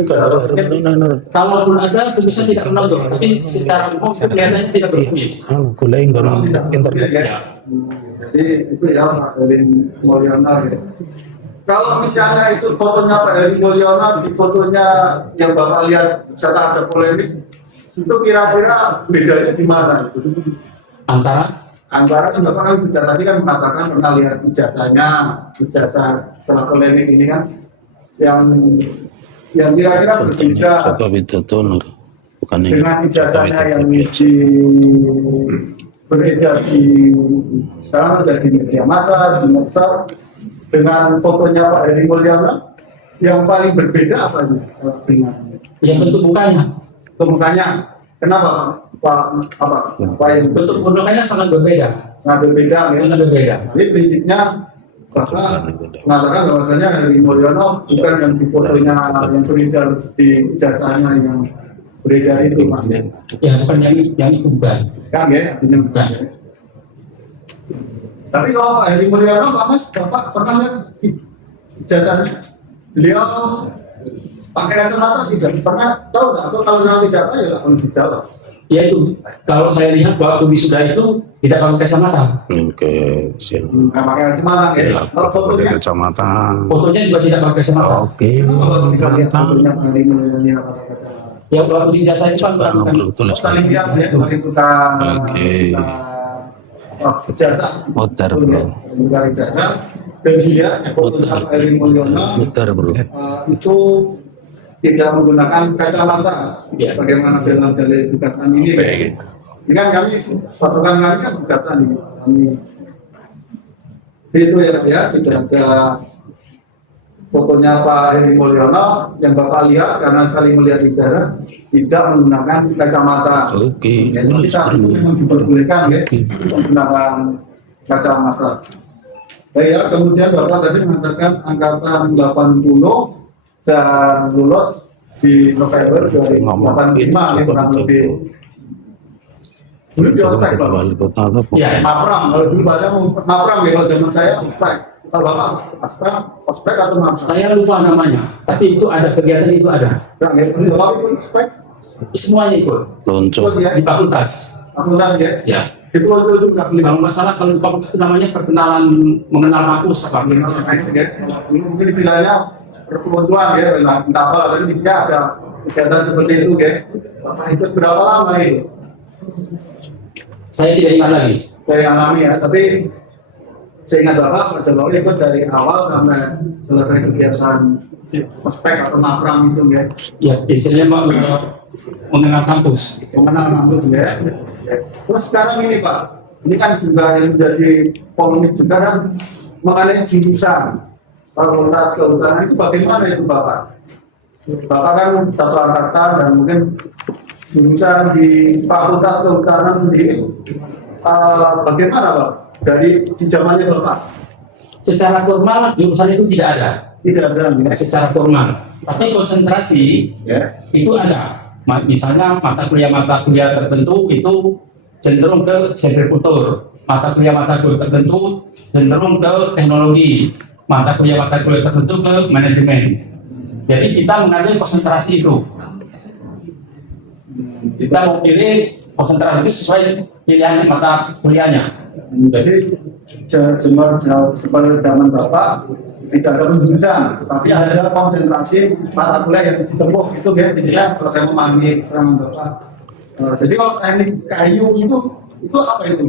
Kalaupun ada, bisa tidak menonjol. Tapi secara umum itu kelihatannya tidak berkumis. Kuling kalau internet. Ya. Jadi itu ya Pak Heri Mulyono ya. Kalau misalnya itu fotonya Pak Heri Mulyono di fotonya yang Bapak lihat setelah ada polemik, itu kira-kira bedanya di mana? Antara kan Bapak kan sudah tadi kan mengatakan pernah lihat ijazah setelah polemik ini kan yang kira-kira berbeda Joko Widodo bukan ini. dengan ijazahnya yang beredar di sekarang sudah di media massa, di medsos, dengan fotonya Pak Heri Mulyono yang paling berbeda apa nih dengan Yang bentuk mukanya. mukanya? Kenapa Pak? Apa yang Bentuk mukanya sangat berbeda. nggak berbeda ya? Sangat berbeda. Tapi prinsipnya Bapak mengatakan bahwasanya Heri Mulyono bukan yang di fotonya yang beredar di ijazahnya yang beredar itu Mas. Ya, bukan yang itu bukan. Kan ya, artinya bukan. Ya. Tapi kalau Pak Heri Mulyono, Pak Mas, Bapak pernah lihat ijazahnya? Beliau pakai kacamata tidak pernah tahu nggak? Atau kalau memang tidak tahu ya nggak perlu dijawab. Ya itu, kalau saya lihat waktu wisuda itu tidak pakai kacamata. Oke, siap. Nggak pakai kacamata ya. Kalau Pakai fotonya, kacamata. Fotonya juga tidak pakai kacamata. Oke, kalau bisa lihat mantap. fotonya Pak Heri Mulyono nggak pakai kacamata. Yang waktu di jasa itu kan Coba bukan tulis Saling lihat ya, saling tukar. Oke. Ijazah. Mutar, bro. Tukar ijazah. Dan dia fotonya Pak Heri Mulyono Mutar, bro. itu tidak menggunakan kacamata. Ya. Bagaimana dalam dalil gugatan ini? Oke. Ini kan kami patokan kami kan gugatan ini. Kami itu ya tidak ada fotonya Pak Heri Mulyono yang Bapak lihat karena saling melihat ijazah tidak menggunakan kacamata. Oke, Ya, tulis, kita bro. memang diperbolehkan ya Oke. menggunakan kacamata. Baik ya, kemudian Bapak tadi mengatakan angkatan 80 dan lulus di November 2085 ya kurang lebih. Dulu di ospek Bapak. Wali kota apa? Ya. Mapram, kalau dulu bahasa Mapram ya kalau zaman saya ospek. Kalau Bapak ospek atau Mapram? saya lupa namanya, tapi itu ada kegiatan itu ada. Nah, ya, Bapak ikut ospek? Semuanya ikut Lonco. Ikut ya, di fakultas. akuntan ya. Ya. Di Pulau juga beli. Kalau nggak salah kalau di fakultas itu namanya perkenalan mengenal kampus apa? Mungkin istilahnya perkumpulan ya, entah apa, tapi tidak ada kegiatan seperti itu ya. Bapak ikut berapa lama itu? Saya tidak ingat lagi. Dari alami ya, tapi saya ingat Bapak, Pak Jokowi ikut dari awal sampai selesai kegiatan ospek atau mapram itu ya. Ya, istilahnya mengenal kampus. Mengenal kampus ya. Terus sekarang ini Pak, ini kan juga yang menjadi polemik juga kan mengenai jurusan Fakultas Kehutanan itu bagaimana itu Bapak? Bapak kan satu angkatan dan mungkin jurusan di Fakultas Kehutanan sendiri bagaimana Pak? Dari di zamannya Bapak? Secara formal jurusan itu tidak ada. Tidak ada ya? Secara formal. Tapi konsentrasi Ya. itu ada. Misalnya mata kuliah tertentu itu cenderung ke silvicultur. Mata kuliah tertentu cenderung ke teknologi. Mata kuliah tertentu ke manajemen. Jadi kita mengambil konsentrasi itu. Kita mau pilih konsentrasi itu sesuai pilihan mata kuliahnya. Jadi seperti zaman Bapak tidak ada penjurusan, tapi ada konsentrasi mata kuliah yang ditempuh itu ya. Jadi kalau saya memahami keterangan Bapak, jadi kalau teknik kayu itu apa itu?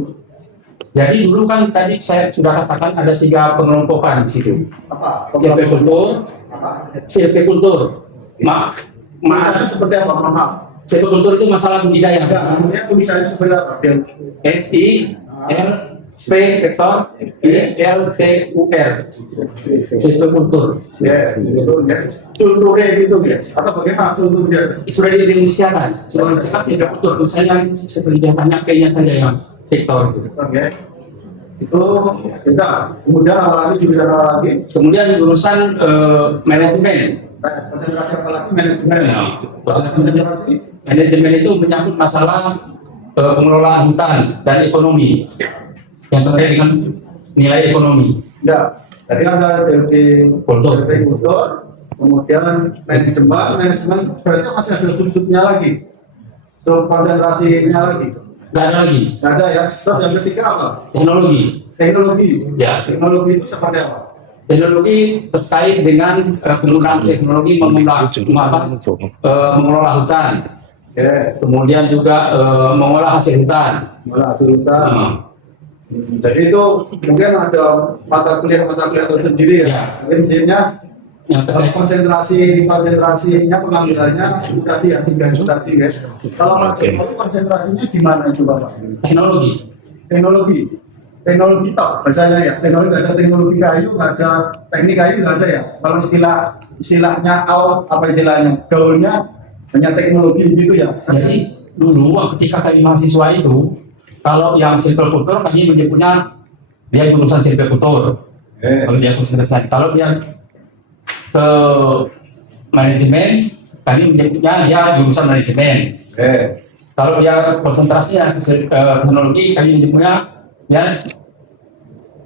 Jadi dulu kan tadi saya sudah katakan ada 3 pengelompokan di situ. Apa? Silvicultur, Tulisannya seperti apa? Maaf. silvicultur itu masalah budidaya. Enggak, tulisannya seperti apa? SILP vektor ILTUR silvicultur. Ya, itu ya. Culture gitu ya. Atau bagaimana culture? Sudah diinisiasikan silvicultur. Misalnya seperti biasanya P-nya saja yang vektor itu. Oke. Itu kita kemudian awalnya jurusan apa lagi? Kemudian jurusan manajemen. Konsentrasi apa lagi? Manajemen. Konsentrasi. Manajemen itu menyangkut masalah pengelolaan hutan dan ekonomi yang terkait dengan nilai ekonomi. Ya, tadi ada Kultur. kultur, kemudian manajemen berarti masih ada sub-subnya lagi, sub konsentrasinya lagi. Nggak ada lagi. Nggak ada ya. Terus yang ketiga apa? Teknologi. Teknologi. Ya, Teknologi itu seperti apa? teknologi terkait dengan penggunaan teknologi mengelola hutan, Ya, kemudian juga mengolah hasil hutan. malah hutan. Hmm. Jadi itu mungkin ada mata kuliah tersendiri ya. Ya. Tapi intinya Yang terkait konsentrasinya pengambilannya itu tadi ya 3 itu tadi guys. Kalau konsentrasinya di mana coba Pak? Teknologi top misalnya ya. Teknologi nggak ada teknologi kayu, nggak ada teknik kayu nggak ada ya. Kalau istilahnya gaulnya hanya teknologi gitu ya. Jadi dulu ketika kami mahasiswa itu, kalau yang silvicultur kami menyebutnya dia jurusan silvicultur. Kalau dia konsentrasi, kalau dia ke manajemen, kami menyebutnya dia jurusan manajemen. Kalau dia konsentrasinya ke teknologi, kami menyebutnya dia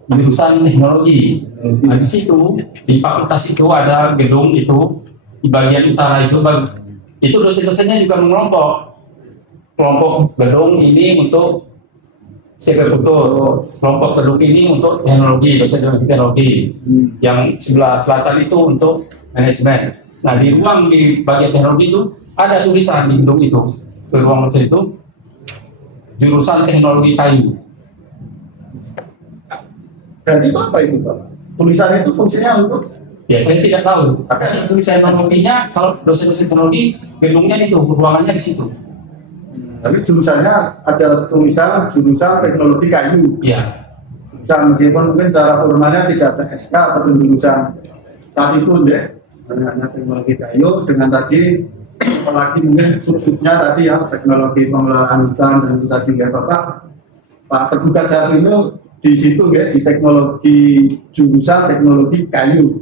jurusan teknologi. Nah, di situ di fakultas itu ada gedung itu di bagian utara itu dosen-dosennya juga kelompok gedung ini untuk silvicultur, kelompok gedung ini untuk teknologi, dosen teknologi. Yang sebelah selatan itu untuk manajemen. Nah, di bagian teknologi itu ada tulisan di gedung itu, di ruang dosen itu jurusan teknologi kayu. Berarti itu apa itu Pak? Tulisan itu fungsinya untuk Ya, saya tidak tahu. Tapi tulisan teknologinya, kalau dosen-dosen teknologi, gedungnya itu, ruangannya di situ. tapi jurusannya ada tulisan jurusan teknologi kayu. Ya, Dan meskipun mungkin secara formalnya tidak ada SK atau jurusan saat itu ya, hanya teknologi kayu dengan tadi apalagi mungkin sub-subnya tadi ya teknologi pengelolaan hutan dan itu tadi ya Pak tergugat saat itu di situ ya di teknologi jurusan teknologi kayu.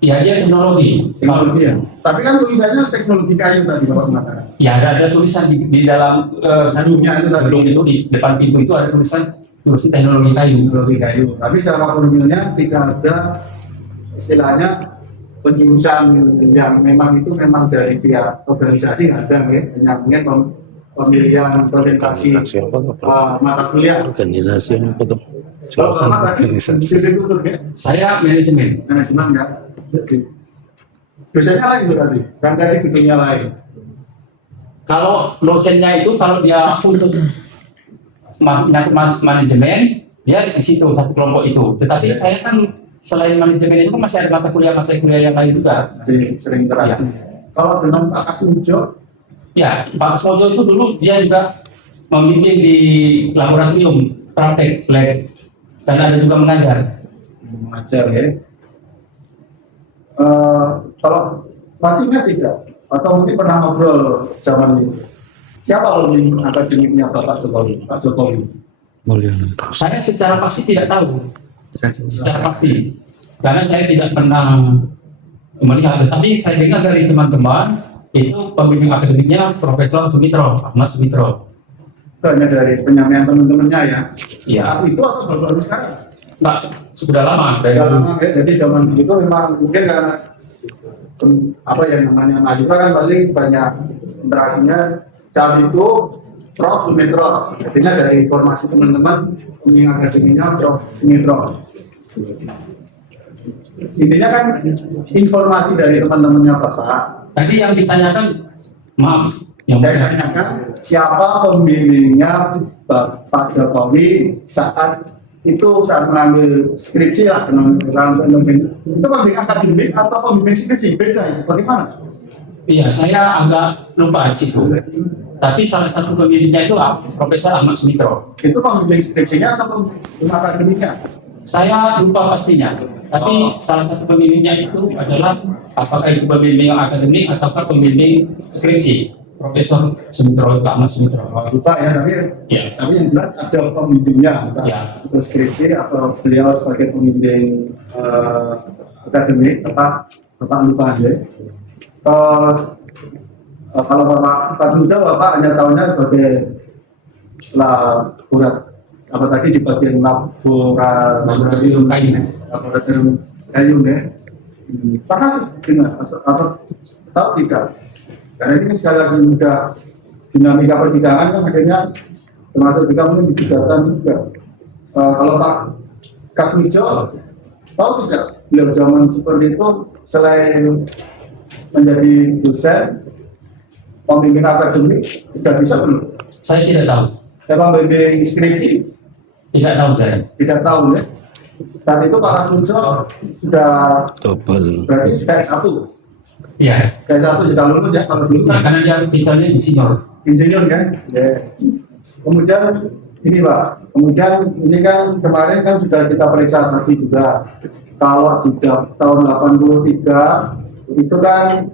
ya dia teknologi. Ya. Tapi kan tulisannya teknologi kayu tadi Bapak mengatakan. Ya, ada tulisan di dalam Gedungnya itu tadi. gedung itu, di depan pintu itu ada tulisan teknologi kayu. Teknologi kayu. Tapi secara formalnya tidak ada istilahnya penjurusan yang memang dari pihak organisasi ada ya, yang mungkin pemilihan konsentrasi mata kuliah. Organisasi apa tuh? Kalau sama tadi silvicultur ya, Saya manajemen. manajemen ya. Jadi dosennya lain berarti, kan tadi gedungnya lain. Kalau dosennya itu, kalau dia khusus manajemen, dia di situ satu kelompok itu. Tetapi saya kan selain manajemen itu kan masih ada mata kuliah yang lain juga. Jadi sering interaksi. Kalau dengan Pak Kasmujo, Ya, Pak Sojo itu dulu dia juga membimbing di laboratorium praktek lab dan ada juga mengajar. Mengajar ya. Kalau masih ingat tidak? Atau mungkin pernah ngobrol zaman itu? Siapa pemimpin akademiknya Bapak Jokowi? Pak Jokowi. Mulyono. Saya secara pasti tidak tahu, secara pasti, karena saya tidak pernah melihat. Tapi saya dengar dari teman-teman itu pembimbing akademiknya Profesor Sumitro, Ahmad Sumitro. Itu hanya dari penyampaian teman-temannya ya. Iya. Itu atau baru sekarang? Mbak, sudah lama. Sudah lama ya. Jadi zaman itu memang mungkin karena apa yang namanya mahasiswa kan pasti banyak interaksinya. Saat itu Prof Sumitro, artinya dari informasi teman-teman pembimbing akademiknya Prof Sumitro. Intinya kan informasi dari teman-temannya Bapak. Tadi yang ditanyakan, maaf, yang Saya tanyakan siapa pembimbingnya Pak Jokowi saat mengambil skripsi lah, dalam pembimbing itu pembimbing akademik atau pembimbing skripsi beda ya? Bagaimana? Iya, saya agak lupa sih Bu. Tapi salah satu pembimbingnya itu Profesor Ahmad Sumitro. Itu pembimbing skripsinya atau pembimbing akademiknya? Saya lupa pastinya. Tapi salah satu pembimbingnya itu adalah apakah itu pembimbing akademik ataukah pembimbing skripsi. Profesor Sumitro, Pak Ahmad Sumitro. Lupa ya, Ya. tapi yang jelas ada pembimbingnya, entah Ya. itu skripsi atau beliau sebagai pembimbing akademik, Bapak lupa aja. Kalau Bapak muda, Bapak hanya tahunya sebagai apa tadi di bagian Laboratorium kayu. laboratorium kayu ya. Pernah dengar atau tahu tidak? Karena ini sekali lagi mudah dinamika persidangan kan akhirnya termasuk juga mungkin di gugatan juga. Kalau Pak Kasmijo tahu tidak beliau zaman seperti itu selain menjadi dosen pembimbing akademik sudah bisa belum? Saya tidak tahu. Pembimbing skripsi Tidak tahu saya. tidak tahu ya. Saat itu Pak Kasmijo sudah Double. berarti sudah S1. Iya. S1 sudah lulus ya kalau dulu Nah, kan karena dia titelnya insinyur. insinyur kan. Ya. Kemudian ini Pak, kemudian ini kan kemarin kan sudah kita periksa saksi juga. Kalau sudah tahun 83 itu kan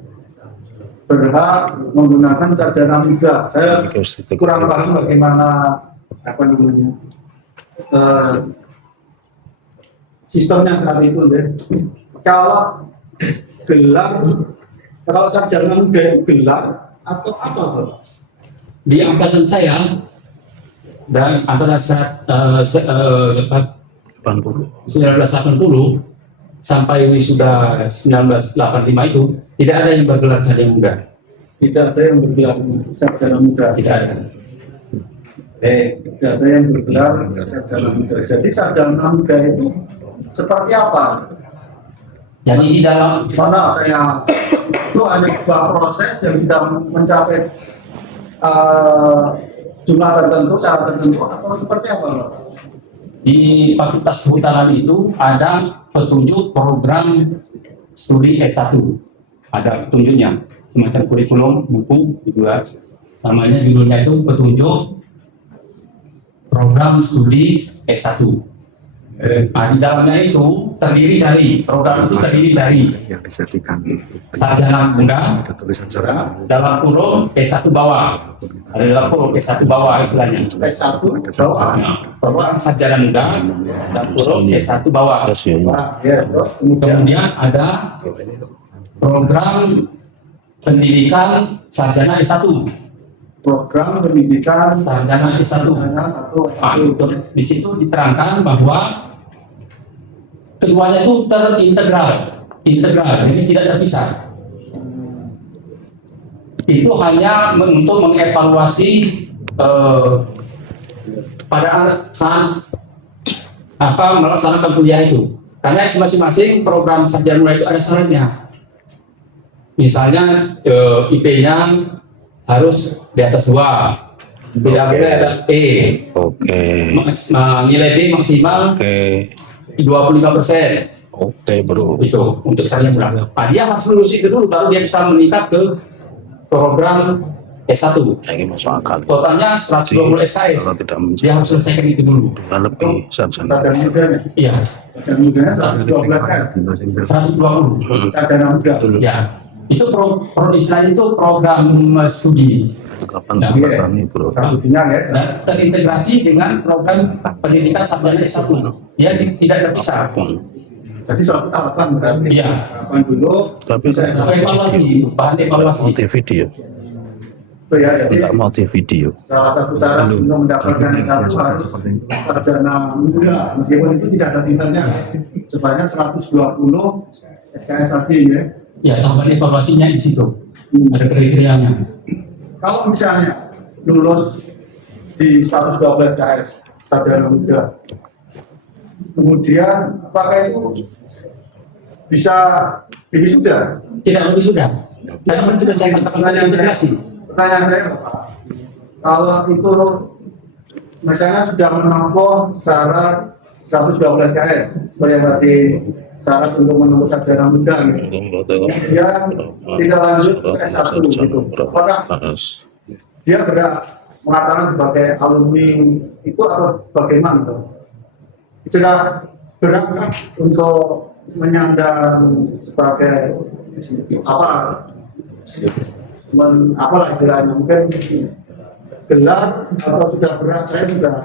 berhak menggunakan sarjana muda. Saya kurang paham bagaimana apa namanya sistemnya saat itu ya. Kalau sarjana muda itu gelar atau apa Pak? Di angkatan saya dan antara saat 1980 sampai wisuda 1985 itu tidak ada yang bergelar sarjana muda. Tidak ada yang bergelar sarjana muda. Tidak ada. Tidak ada yang bergelar sarjana muda. Jadi sarjana muda itu seperti apa? Jadi di dalam Mana saya itu hanya sebuah proses yang sudah mencapai jumlah tertentu, syarat tertentu, atau seperti apa Pak? di Fakultas Kehutanan itu ada petunjuk program studi S1. Ada petunjuknya, semacam kurikulum buku juga. Namanya judulnya itu petunjuk program studi S1. Nah, di dalamnya itu terdiri dari program itu terdiri dari sarjana muda dalam kurung S1 bawah. Ada dalam kurung S1 bawah istilahnya. S1 bawah. Nah, program sarjana muda dalam kurung S1 bawah. Nah, ya, terus Kemudian ada program pendidikan sarjana S1. program pendidikan Sarjana S1. Di situ diterangkan bahwa keduanya itu terintegral, jadi tidak terpisah. Itu hanya untuk mengevaluasi pada saat melaksanakan kuliah itu. Karena masing-masing program sarjana itu ada syaratnya. Misalnya IP-nya harus di atas 2, tidak boleh ada E. Oke. Nilai D maksimal 25%. Oke, bro. Itu untuk sarjana muda. Nah, dia harus lulus itu dulu baru dia bisa meningkat ke program S1. Ini masuk akal. Totalnya 120 SKS. Kalau tidak Dia harus selesaikan itu dulu. lebih sarjana. Sarjana mudanya. Iya, Sarjana mudanya 112 kan. 120. Sarjana muda. Ya, itu istilahnya itu program studi. Kapan kami bro? Studinya ya. Dan terintegrasi dengan program pendidikan sarjana S1. Dia tidak terpisah. Jadi suatu tahapan berarti. Iya. Tahapan dulu. Tapi Evaluasi, bahan evaluasi. multi video, Itu ya, jadi tidak multi video. salah satu syarat untuk mendapatkan S1 harus sarjana muda, meskipun itu tidak ada tingkatnya sebanyak 120 SKS tadi ya. Ya, tahapan evaluasinya di situ. Ada kriterianya. Kalau misalnya lulus di 112 SKS sarjana muda, kemudian apakah itu bisa wisuda? Tidak lebih sudah. Saya sudah saya katakan tadi integrasi. Pertanyaan saya, Pak, kalau itu misalnya sudah menempuh syarat 112 KS, seperti yang tadi syarat untuk menempuh sarjana muda, gitu. Kemudian tidak lanjut ke S1 gitu. Apakah dia berhak mengatakan sebagai alumni itu atau bagaimana? Sudah berangkat untuk menyandang sebagai apalah istilahnya, mungkin gelar atau sudah berat, saya sudah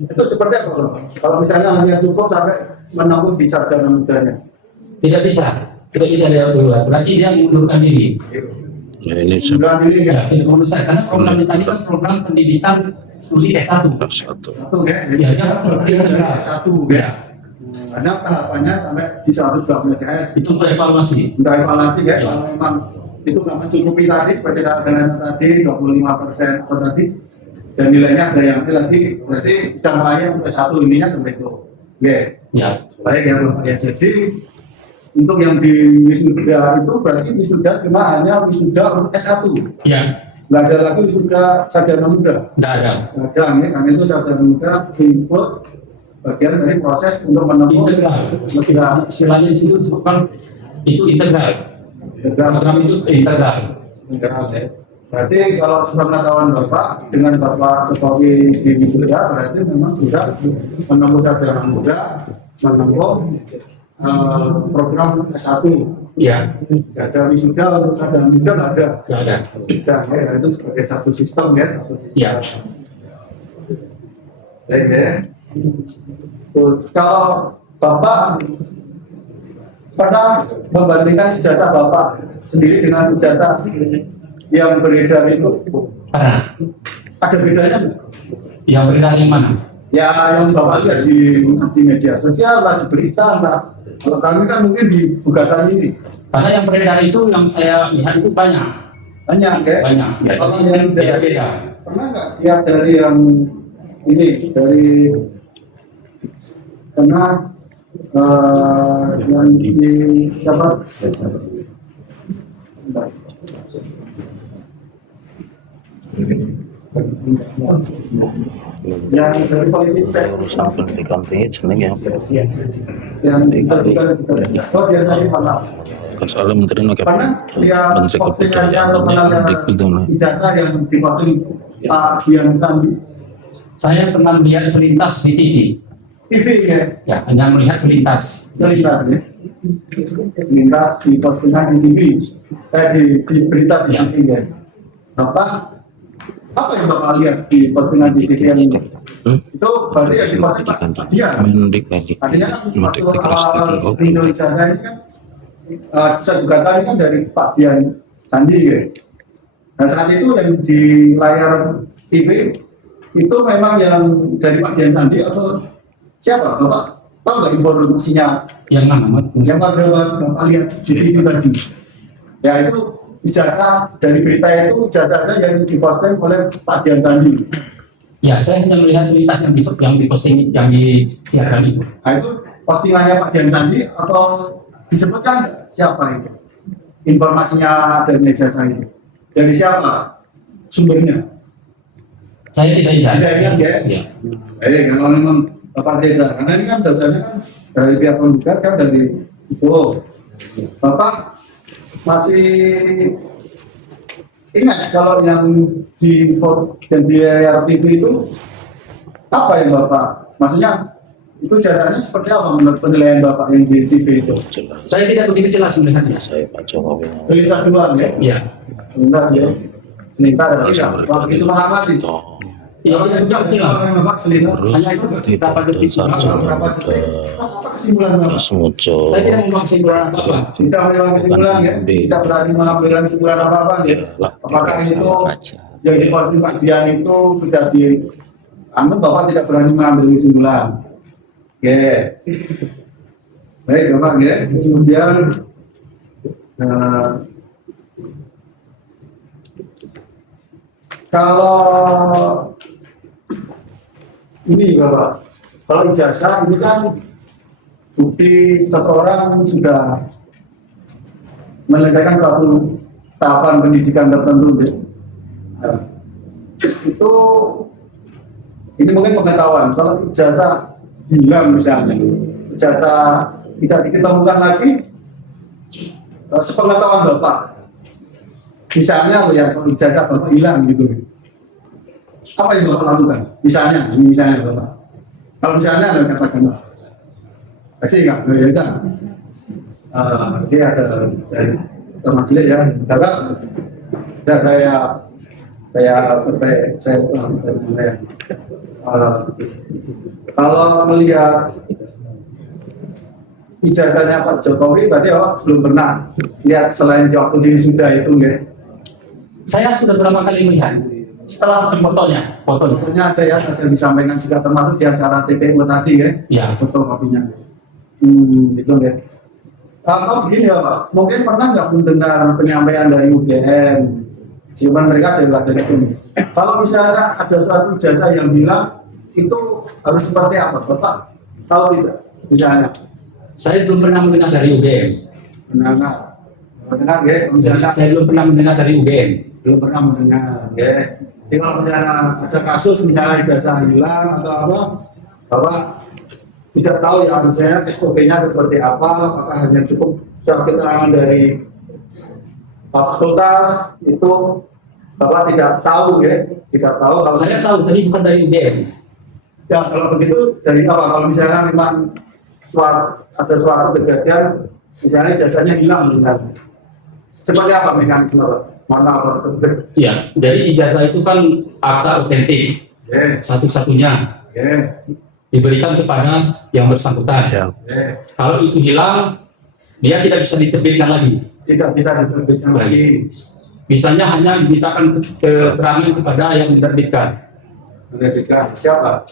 itu seperti apa? Kalau misalnya hanya cukup sampai menempuh di sarjana mudanya, Tidak bisa dia berubah. Berarti dia mengundurkan diri. Ya, ini sudah ini Ya, ya tidak memenuhi karena program tadi kan program pendidikan studi S1. satu. satu ya, Ya, dia harus berintegrasi. satu ya. Karena tahapannya sampai di 112 SKS. Itu untuk evaluasi. Untuk evaluasi ya, Ya. kalau memang itu nggak mencukupi tadi seperti sarjana tadi 25% atau tadi, dan nilainya ada yang tadi, berarti sudah mulai untuk S1 ininya seperti itu. Ya, Baik ya, Bapak. Ya, jadi untuk yang di wisuda itu berarti wisuda cuma hanya wisuda untuk S1. ya, Nggak ada lagi wisuda sarjana muda. tidak ada. Nggak ada, ya, karena itu sarjana muda input bagian dari proses untuk menempuh Integral. Istilahnya di situ disebutkan itu integral. Program itu integral. Integral, ya. Berarti kalau sepengetahuan Bapak dengan Bapak Jokowi di wisuda berarti memang sudah menempuh sarjana muda, menempuh program S1. Ya, Nggak ada wisuda untuk sarjana muda, nggak ada. tidak ada. Nah, ya, itu sebagai satu sistem ya, satu sistem. Ya, Baik ya. Kalau Bapak pernah membandingkan ijazah Bapak sendiri dengan ijazah yang beredar itu, karena ada bedanya nggak? yang beredar yang mana? Ya, yang Bapak lihat di media sosial, lah, di berita, lah. Kalau kami kan mungkin di gugatan ini Karena yang beredar itu yang saya lihat itu banyak. banyak ya. Banyak. Ya, Kalau jadi yang dari beda-beda. pernah nggak lihat dari yang ini dari karena yang di siapa? Yang dari politik tes Urusan pendidikan tinggi jenenge apa? yang oh dia tadi mana? Kecuali Menteri Karena dia Menteri postingannya Kebudayaan ada Mendikbud. ijazah yang diposting Pak Dian Sandi Saya pernah melihat selintas di TV. TV ya. Ya, hanya melihat selintas. Selintas ya. Selintas di postingan di TV. Di berita di Ya. TV ya. Apa yang Bapak lihat di postingan di TV yang itu? Itu berarti ya di postingan Pak Dian. Artinya kan pinjol ijazah ini kan gugatan ini kan dari Pak Dian Sandi ya. Nah saat itu yang di layar TV itu memang yang dari Pak Dian Sandi atau siapa? Bapak tahu nggak informasinya? Yang mana? Yang Bapak lihat di TV tadi. Ya itu ijazah dari berita itu ijazahnya yang diposting oleh Pak Dian Sandi. Ya, saya hanya melihat selintas yang diposting, yang disiarkan itu. Nah itu postingannya Pak Dian Sandi atau disebutkan nggak siapa itu? Informasinya adanya ijazah itu dari siapa sumbernya? Saya tidak ingat. Tidak ingat ya? Ya. Kalau memang Bapak tidak, karena ini kan dasarnya kan dari pihak penggugat kan dari itu. Bapak masih ingat kalau yang di layar TV itu apa yang Bapak? Maksudnya itu jasanya seperti apa menurut penilaian Bapak yang di TV itu? Saya tidak begitu jelas melihatnya. Saya Pak Jokowi. Selintas doang ya? Iya. Selintas ya. Selintas tidak. Begitu mengamati. Iya, tidak jelas. Bapak selintas. Hanya itu berapa detik. Apa kesimpulan Bapak? Semujo. Saya tidak membuat kesimpulan apa-apa. Tidak mengambil kesimpulan ya? Tidak berani mengambil kesimpulan apa-apa ya? Apakah itu yang di pos bagian itu sudah di Bapak tidak berani mengambil kesimpulan? Oke. Baik Bapak ya. Kemudian kalau ini Bapak, kalau ijazah ini kan bukti seseorang sudah menyelesaikan suatu tahapan pendidikan tertentu ya. Nah, itu ini mungkin pengetahuan. Kalau ijazah hilang misalnya, ijazah tidak ditemukan lagi, sepengetahuan Bapak, misalnya ya kalau ijazah Bapak hilang gitu, apa yang Bapak lakukan? Misalnya, ini misalnya Bapak. Kalau misalnya ada katakan, sih nggak beda. Dia ada termasuk ya, Bapak. Ya saya kalau melihat ijazahnya Pak Jokowi, berarti belum pernah lihat selain waktu di sudah itu ya. Saya sudah berapa kali melihat setelah fotonya. Fotonya aja ya, ada disampaikan juga termasuk di acara TPU tadi ya. Ya. Foto kopinya. Itu ya. Kalau begini ya Pak, mungkin pernah nggak mendengar penyampaian dari UGM? Cuman mereka dari itu. Kalau misalnya ada suatu ijazah yang bilang itu harus seperti apa, Bapak tahu tidak? Misalnya, Saya belum pernah mendengar dari UGM. mendengar ya, misalnya Saya belum pernah mendengar dari UGM. belum pernah mendengar ya. Jadi kalau misalnya ada kasus misalnya ijazah hilang atau apa, Bapak tidak tahu ya misalnya SOP-nya seperti apa, apakah hanya cukup surat keterangan dari fakultas itu Bapak tidak tahu ya, tidak tahu. Kalau Saya tahu tadi bukan dari UGM. ya kalau begitu dari apa? Kalau misalnya memang ada suatu kejadian, misalnya jasanya hilang misalnya, seperti apa mekanisme mana apa? Iya, jadi ijazah itu kan akta otentik satu-satunya diberikan kepada yang bersangkutan. Kalau itu hilang, dia tidak bisa diterbitkan lagi. Tidak bisa diterbitkan lagi. Misalnya hanya dimintakan keterangan kepada yang diterbitkan. Menerbitkan siapa?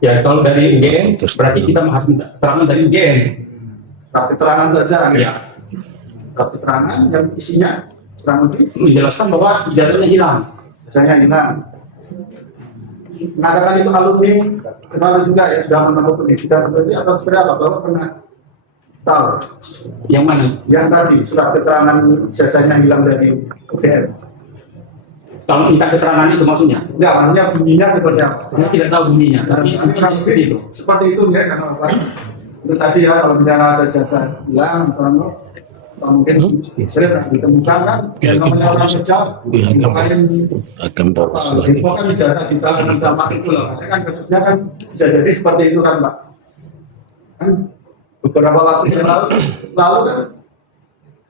Ya kalau dari UGM berarti kita harus minta keterangan dari UGM. Keterangan saja. Ya, Keterangan yang isinya kurang lebih menjelaskan bahwa ijazahnya hilang. biasanya hilang. Mengatakan itu alumni kenal juga ya sudah menempuh pendidikan seperti atau seperti apa? Bapak pernah tahu? Yang mana? Yang tadi surat keterangan jasanya hilang dari UGM. Kalau minta keterangan itu maksudnya? Enggak, maksudnya bunyinya seperti apa? Saya tidak tahu bunyinya, tapi intinya seperti itu. Seperti itu ya, karena apa? Itu tadi ya, kalau misalnya ada jasa hilang atau mungkin sering ditemukan kan, yang namanya orang kerja, Akan polos lagi. info kan jasa kita kan sama itu loh. Karena kan kasusnya kan bisa jadi seperti itu kan Pak. Kan beberapa waktu yang lalu kan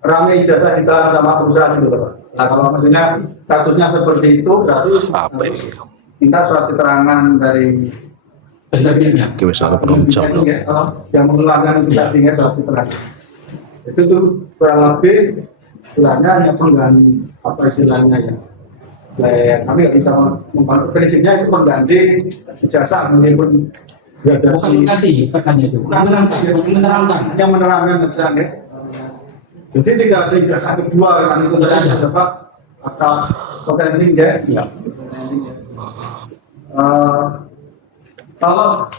ramai ijazah kita sama perusahaan itu Pak. Nah kalau maksudnya kasusnya seperti itu berarti harus minta surat keterangan dari Penerbitnya. Kebiasaan penunjang loh. yang mengeluarkan surat keterangan. Itu tuh kurang lebih istilahnya hanya pengganti apa istilahnya ya. Kami nggak bisa membantu prinsipnya itu pengganti ijazah meskipun Bukan gradasi mengganti, katanya itu. Menerangkan. yang menerangkan saja ya. Jadi tidak ada ijazah kedua kan itu tadi Tidak ada. dapat atau potensi ya. Ya. Kalau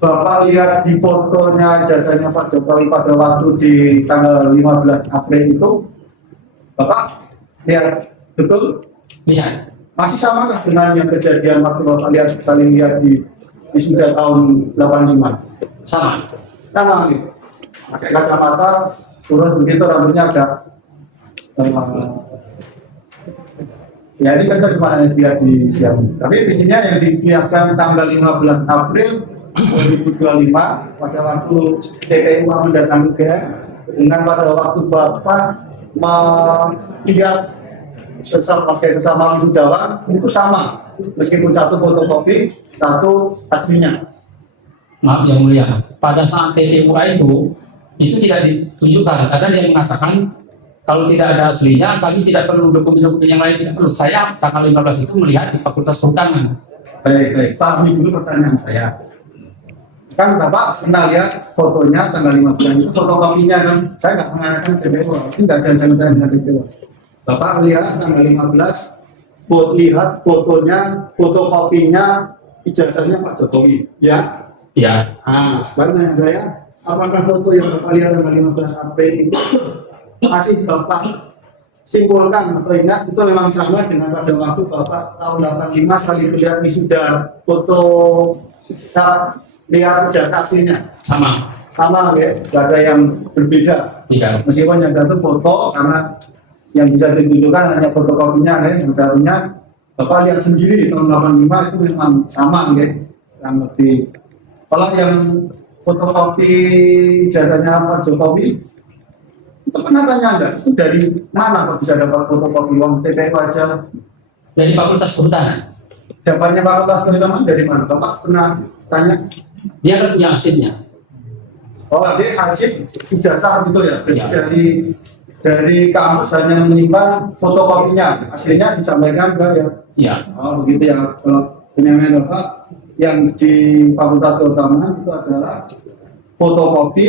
Bapak lihat di fotonya jasanya Pak Jokowi pada waktu di tanggal 15 April itu, Bapak lihat betul Lihat. masih sama kah dengan yang kejadian waktu Bapak lihat saling lihat di sudah tahun 85? Sama. Sama gitu. Pakai kacamata, terus begitu rambutnya agak Ya ini kan saya cuma dia di tapi visinya yang dilihatkan tanggal 15 April 2025 pada waktu TPU mendatangi UGM dengan pada waktu Bapak melihat sesama wisudawan itu sama meskipun satu fotokopi satu aslinya. Maaf yang mulia, pada saat TPUA itu tidak ditunjukkan karena dia mengatakan kalau tidak ada aslinya kami tidak perlu dokumen-dokumen yang lain, tidak perlu. Saya tanggal 15 itu melihat di Fakultas Kehutanan. Baik, pahami dulu pertanyaan saya. Kan Bapak pernah lihat fotonya tanggal 15 itu fotokopinya kan? Saya nggak mengatakan TPU, itu nggak ada yang saya minta dengan TPU. Bapak lihat tanggal 15, lihat fotonya, fotokopinya, ijazahnya Pak Jokowi, ya? Ya, Sebenarnya saya, apakah foto yang Bapak lihat tanggal 15 April itu masih Bapak simpulkan atau ingat itu memang sama dengan pada waktu Bapak tahun 85 sekali melihat wisuda foto lihat ijazah aslinya? Sama ya, tidak ada yang berbeda. tidak. Meskipun yang satu foto karena yang bisa ditunjukkan hanya fotokopinya ya, yang satunya Bapak lihat sendiri tahun 85 itu memang sama ya, yang lebih. Kalau yang fotokopi ijazahnya Pak Jokowi, itu pernah tanya enggak? Itu dari mana kok bisa dapat fotokopi uang TPU aja? Dari Fakultas Kehutanan. Dapatnya Fakultas Kehutanan dari mana? Bapak pernah tanya? Dia kan punya arsipnya. Oh, dia arsip ijazah gitu ya? Jadi Ya. dari kampus hanya menyimpan fotokopinya, aslinya disampaikan ke ya? Ya, Oh begitu ya. Kalau penyampaian Bapak yang di Fakultas Kehutanan itu adalah fotokopi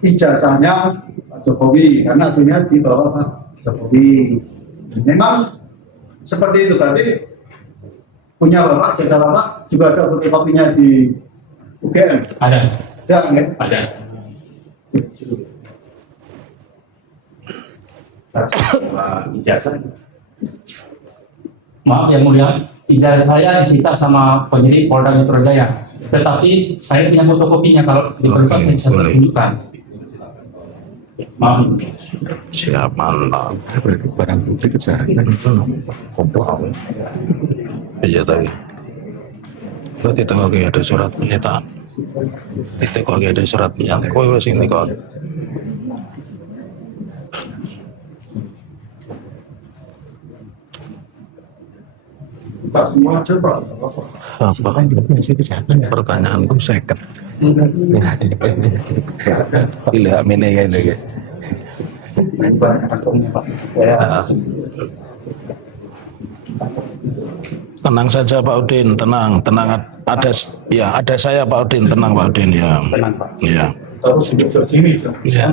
ijazahnya Pak Jokowi karena aslinya di bawah Pak Jokowi. Memang seperti itu berarti punya Bapak, jasa Bapak juga ada fotokopinya di UGM. ada. Ya, ya. Ada. Ijazah. Maaf yang mulia, ijazah saya disita sama penyidik Polda Metro Jaya. Tetapi saya punya fotokopinya, kalau diperlukan saya bisa boleh. tunjukkan. Maaf. Siap, mantap. Barang bukti kejahatan itu komplot. Iya tadi. Berarti itu kok ada surat penyitaan. Itu kok ada surat penyitaan. Kau wes ini kok. Pak semua coba. Apa? Masih kejahatan. Pertanyaanku seket. Gila, ini ya ini. Nah. Tenang saja Pak Udin, tenang. Ada saya Pak Udin, tenang Pak Udin ya. Ya. Terus di sini, Cok. Ya.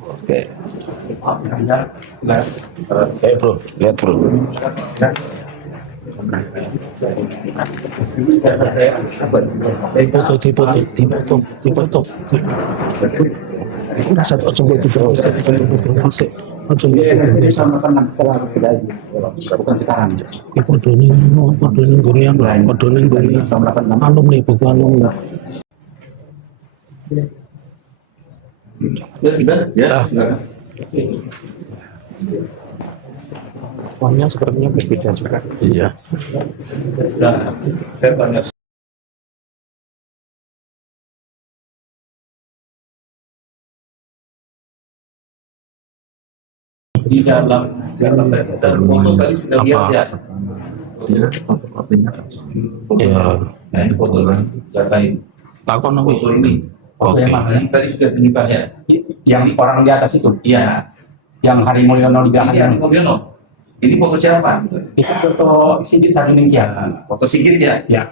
Oke. Bro, lihat bro. Dipoto. Satu coba itu bro. Bukan sekarang. Podo ning gone alumni buku alumni. Ya. Warnanya sepertinya berbeda juga. Iya. Saya tanya di dalam foto tadi sudah lihat ya. Ya. Nah ini foto lain. Takon aku. Foto ini. Foto Oke. yang mana? Yang tadi sudah tunjukkan ya. Yang orang di atas itu, Iya. yang Hari Mulyono di belakang. Iya, Mulyono. Ini foto siapa? Itu foto Sigit Sarduning Tias. Foto Sigit ya? Ya,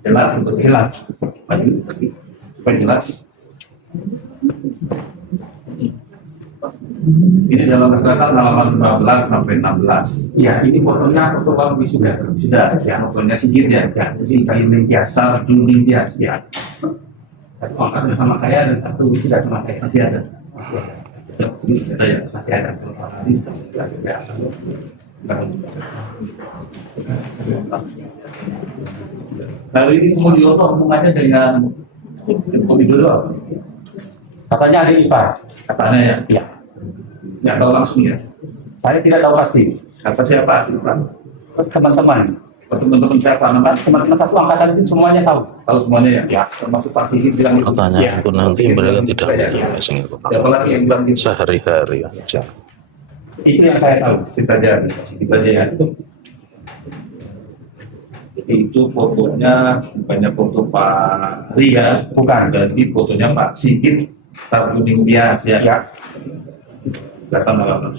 Jelas, untuk jelas. maju, supaya jelas. Ini dalam rata-rata halaman 15 sampai 16. Ya, ini fotonya foto Bang Wisuda. Sudah, ya, fotonya Sigit ya. Ya, Sarduning Tias. Sarduning Tias, ya. Satu angkat sama saya dan satu tidak sama saya. Masih ada. Ini ada ya. Masih ada. Lalu ini Mulyono hubungannya dengan Info Widodo apa? Katanya ada ipar. Katanya ya? Ya, Nggak tahu langsung ya? saya tidak tahu pasti. Kata siapa? Teman-teman, Teman-teman siapa? Nama? teman-teman satu angkatan itu semuanya tahu. Tahu semuanya ya? Ya. Termasuk Pak Sigit bilang itu. Katanya Ya. itu nanti mereka tidak Ya. mengikuti itu. Siapa lagi yang bilang gitu? Sehari-hari aja. Itu yang saya tahu. Kita aja, Sigit aja ya. Jadi itu fotonya bukannya foto Pak Ria, Bukan. berarti fotonya Pak Sigit Sarjuningtyas ya. Ya. Kelihatan dalam